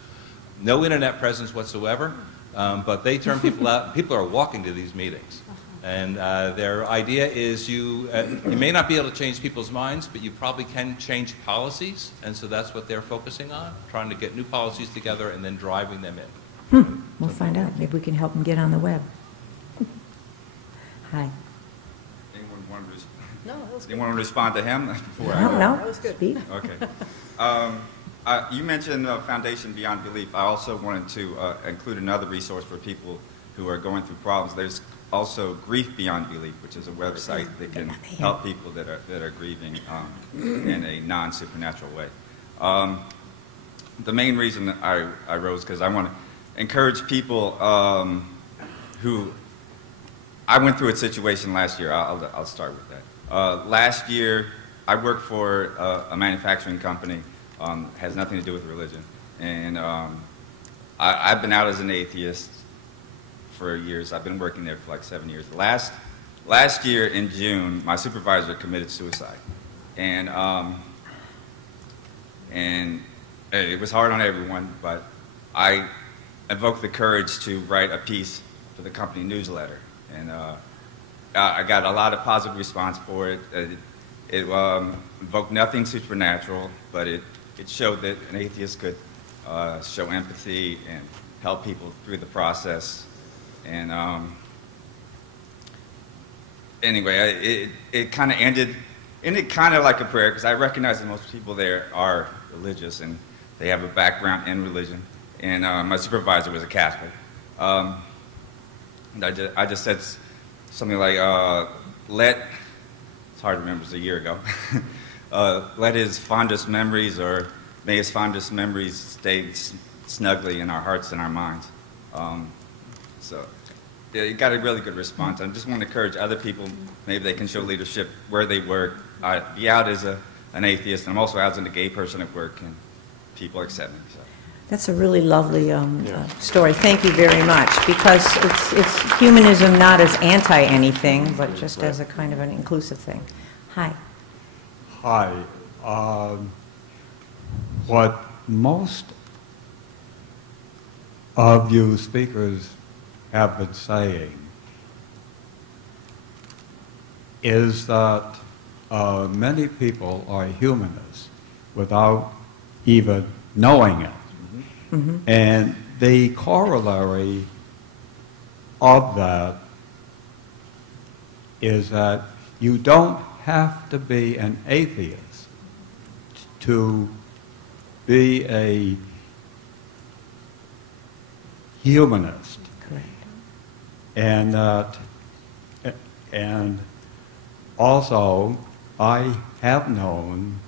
No internet presence whatsoever, but they turn people out. People are walking to these meetings. And their idea is you may not be able to change people's minds, but you probably can change policies. And so that's what they're focusing on, trying to get new policies together and then driving them in. We'll find out. Maybe we can help them get on the web. Hi. Anyone want to No, that was good. Anyone want to respond to him before No, no. That was good. Speak. Okay. You mentioned Foundation Beyond Belief. I also wanted to include another resource for people who are going through problems. There's also Grief Beyond Belief, which is a website that can help people that are grieving in a non-supernatural way. The main reason that I rose because I want to encourage people who I went through a situation last year. I'll start with that. Last year, I worked for a manufacturing company. Has nothing to do with religion. And I've been out as an atheist for years. I've been working there for like 7 years. Last year in June, my supervisor committed suicide. And it was hard on everyone, but I evoked the courage to write a piece for the company newsletter. And I got a lot of positive response for it. It evoked nothing supernatural, but it showed that an atheist could show empathy and help people through the process. And anyway, it kind of ended kind of like a prayer, because I recognize that most people there are religious and they have a background in religion. And my supervisor was a Catholic. And I just said something like, it's hard to remember, it was a year ago, let his fondest memories, or may his fondest memories stay snugly in our hearts and our minds. So yeah, it got a really good response. I just want to encourage other people, maybe they can show leadership where they work. I be out as an atheist, and I'm also out as a gay person at work, and people accept me. So. That's a really lovely story. Thank you very much, because it's humanism not as anti-anything, but just as a kind of an inclusive thing. Hi. Hi. What most of you speakers have been saying is that many people are humanists without even knowing it. Mm-hmm. And the corollary of that is that you don't have to be an atheist to be a humanist. Correct. And also, I have known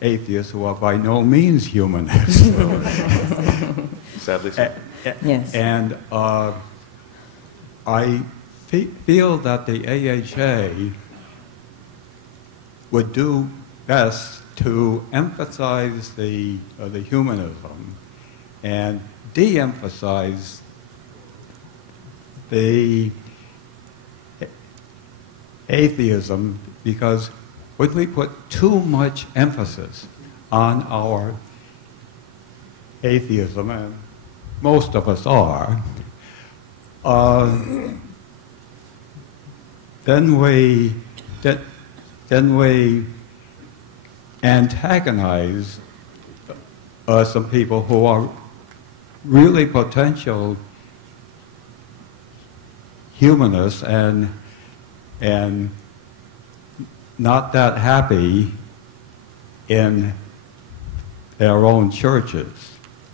atheists who are by no means humanists. Sadly so. Yes. And I feel that the AHA would do best to emphasize the humanism and de-emphasize the atheism, because when we put too much emphasis on our atheism, and most of us are, then we antagonize some people who are really potential humanists and not that happy in their own churches.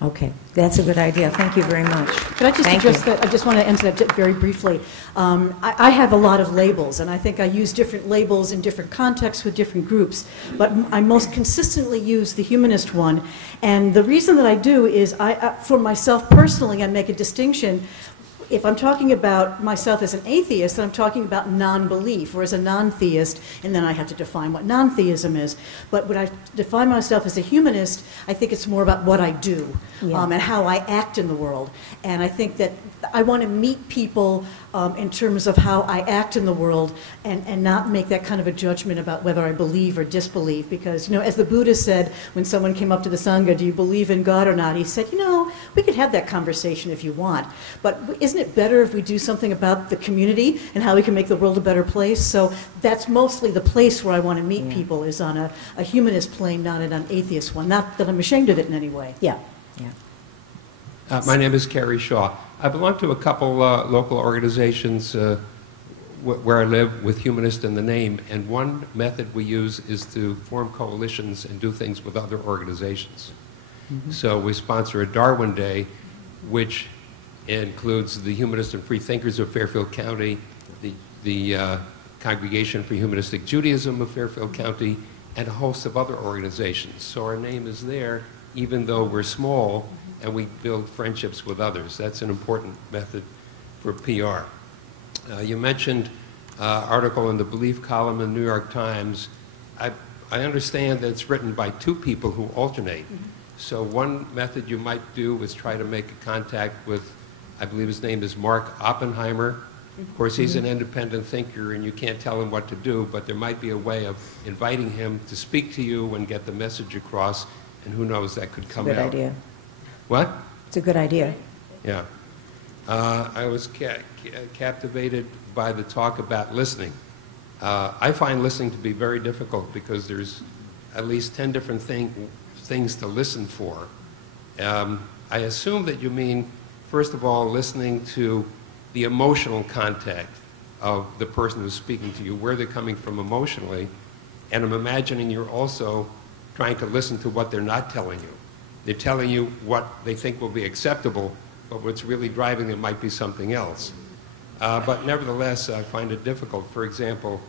Okay, that's a good idea. Thank you very much. Could I just Thank address you. that? I just want to answer that very briefly. I have a lot of labels, and I think I use different labels in different contexts with different groups, but I most consistently use the humanist one. And the reason that I do is, for myself personally, I make a distinction. If I'm talking about myself as an atheist, then I'm talking about non-belief, or as a non-theist, and then I have to define what non-theism is. But when I define myself as a humanist, I think it's more about what I do and how I act in the world. And I think that I want to meet people in terms of how I act in the world, and not make that kind of a judgment about whether I believe or disbelieve. Because, you know, as the Buddha said, when someone came up to the Sangha, do you believe in God or not? He said, you know, we could have that conversation if you want, but isn't it better if we do something about the community and how we can make the world a better place? So that's mostly the place where I want to meet people, is on a humanist plane, not an atheist one. Not that I'm ashamed of it in any way. Yeah. My name is Kerry Shaw. I belong to a couple local organizations where I live with humanist in the name, and one method we use is to form coalitions and do things with other organizations. Mm-hmm. So we sponsor a Darwin Day, which includes the Humanist and Free Thinkers of Fairfield County, the Congregation for Humanistic Judaism of Fairfield County, and a host of other organizations. So our name is there, even though we're small, and we build friendships with others. That's an important method for PR. You mentioned article in the Belief column in the New York Times. I understand that it's written by two people who alternate. So one method you might do is try to make a contact with, I believe his name is Mark Oppenheimer. Of course, he's an independent thinker, and you can't tell him what to do, but there might be a way of inviting him to speak to you and get the message across, and who knows, that could come out. Good idea. What? It's a good idea. Yeah. I was captivated by the talk about listening. I find listening to be very difficult because there's at least 10 different things to listen for. I assume that you mean, first of all, listening to the emotional contact of the person who's speaking to you, where they're coming from emotionally, and I'm imagining you're also trying to listen to what they're not telling you. They're telling you what they think will be acceptable, but what's really driving them might be something else. But nevertheless, I find it difficult. For example,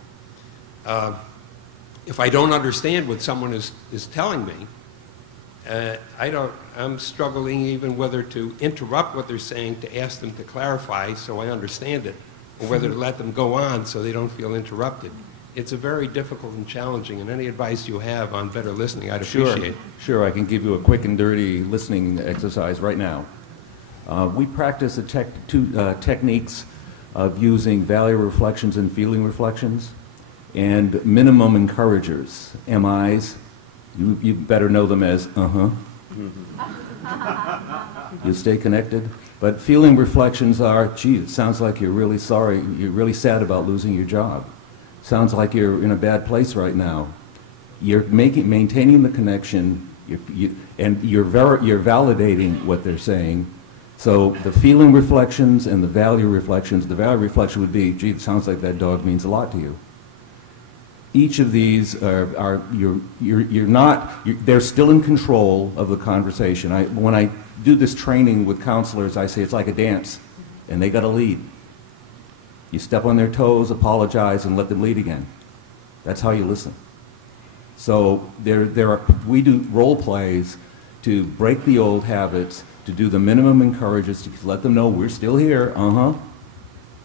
if I don't understand what someone is telling me, I'm struggling even whether to interrupt what they're saying to ask them to clarify so I understand it, or whether to let them go on so they don't feel interrupted. It's a very difficult and challenging, and any advice you have on better listening, I'd appreciate. Sure, I can give you a quick and dirty listening exercise right now. We practice two techniques of using value reflections and feeling reflections, and minimum encouragers, MIs. You better know them as You stay connected. But feeling reflections are, gee, it sounds like you're really sorry, you're really sad about losing your job. Sounds like you're in a bad place right now. You're maintaining the connection, and you're validating what they're saying. So the feeling reflections and the value reflections, the value reflection would be, gee, it sounds like that dog means a lot to you. Each of these they're still in control of the conversation. When I do this training with counselors, I say it's like a dance, and they got to lead. You step on their toes, apologize, and let them lead again. That's how you listen. So we do role plays to break the old habits, to do the minimum encourages, to let them know we're still here,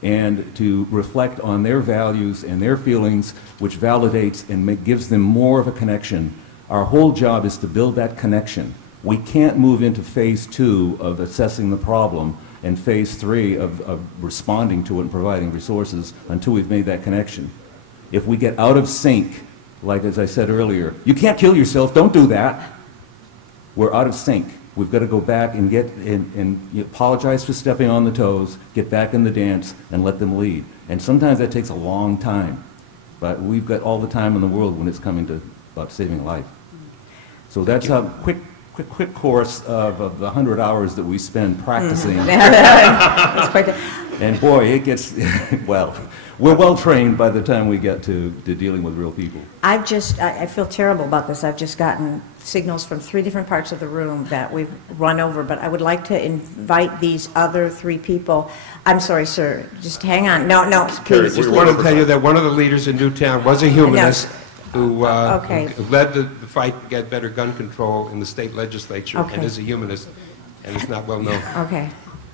and to reflect on their values and their feelings, which validates and gives them more of a connection. Our whole job is to build that connection. We can't move into phase 2 of assessing the problem and phase 3 of responding to it and providing resources until we've made that connection. If we get out of sync, like as I said earlier, you can't kill yourself, don't do that. We're out of sync. We've got to go back and and apologize for stepping on the toes, get back in the dance, and let them lead. And sometimes that takes a long time, but we've got all the time in the world when it's coming to about saving life. So that's a quick course of the 100 hours that we spend practicing. That's quite and boy, it gets, well, we're well trained by the time we get to dealing with real people. I feel terrible about this. I've just gotten signals from 3 different parts of the room that we've run over, but I would like to invite these other 3 people. I'm sorry, sir, just hang on. No, please. I just want to tell you that one of the leaders in Newtown was a humanist who led the fight to get better gun control in the state legislature and is a humanist, and is not well known. Okay.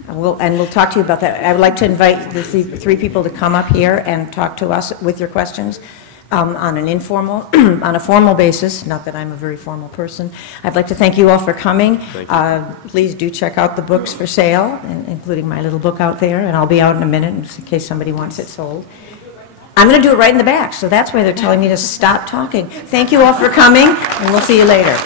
We'll talk to you about that. I would like to invite the 3 people to come up here and talk to us with your questions on an informal, on a formal basis. Not that I'm a very formal person. I'd like to thank you all for coming. Please do check out the books for sale, including my little book out there, and I'll be out in a minute in case somebody wants it sold. I'm going to do it right in the back, so that's why they're telling me to stop talking. Thank you all for coming, and we'll see you later.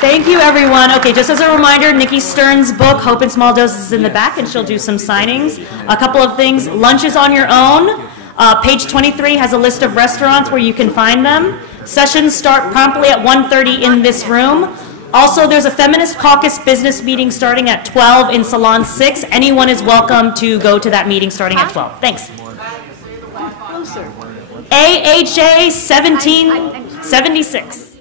Thank you, everyone. Okay, just as a reminder, Nikki Stern's book, Hope in Small Doses, is in the back, and she'll do some signings. A couple of things. Lunch is on your own. Page 23 has a list of restaurants where you can find them. Sessions start promptly at 1:30 in this room. Also, there's a Feminist Caucus business meeting starting at 12 in Salon 6. Anyone is welcome to go to that meeting starting at 12. Thanks. AHA 2014-test.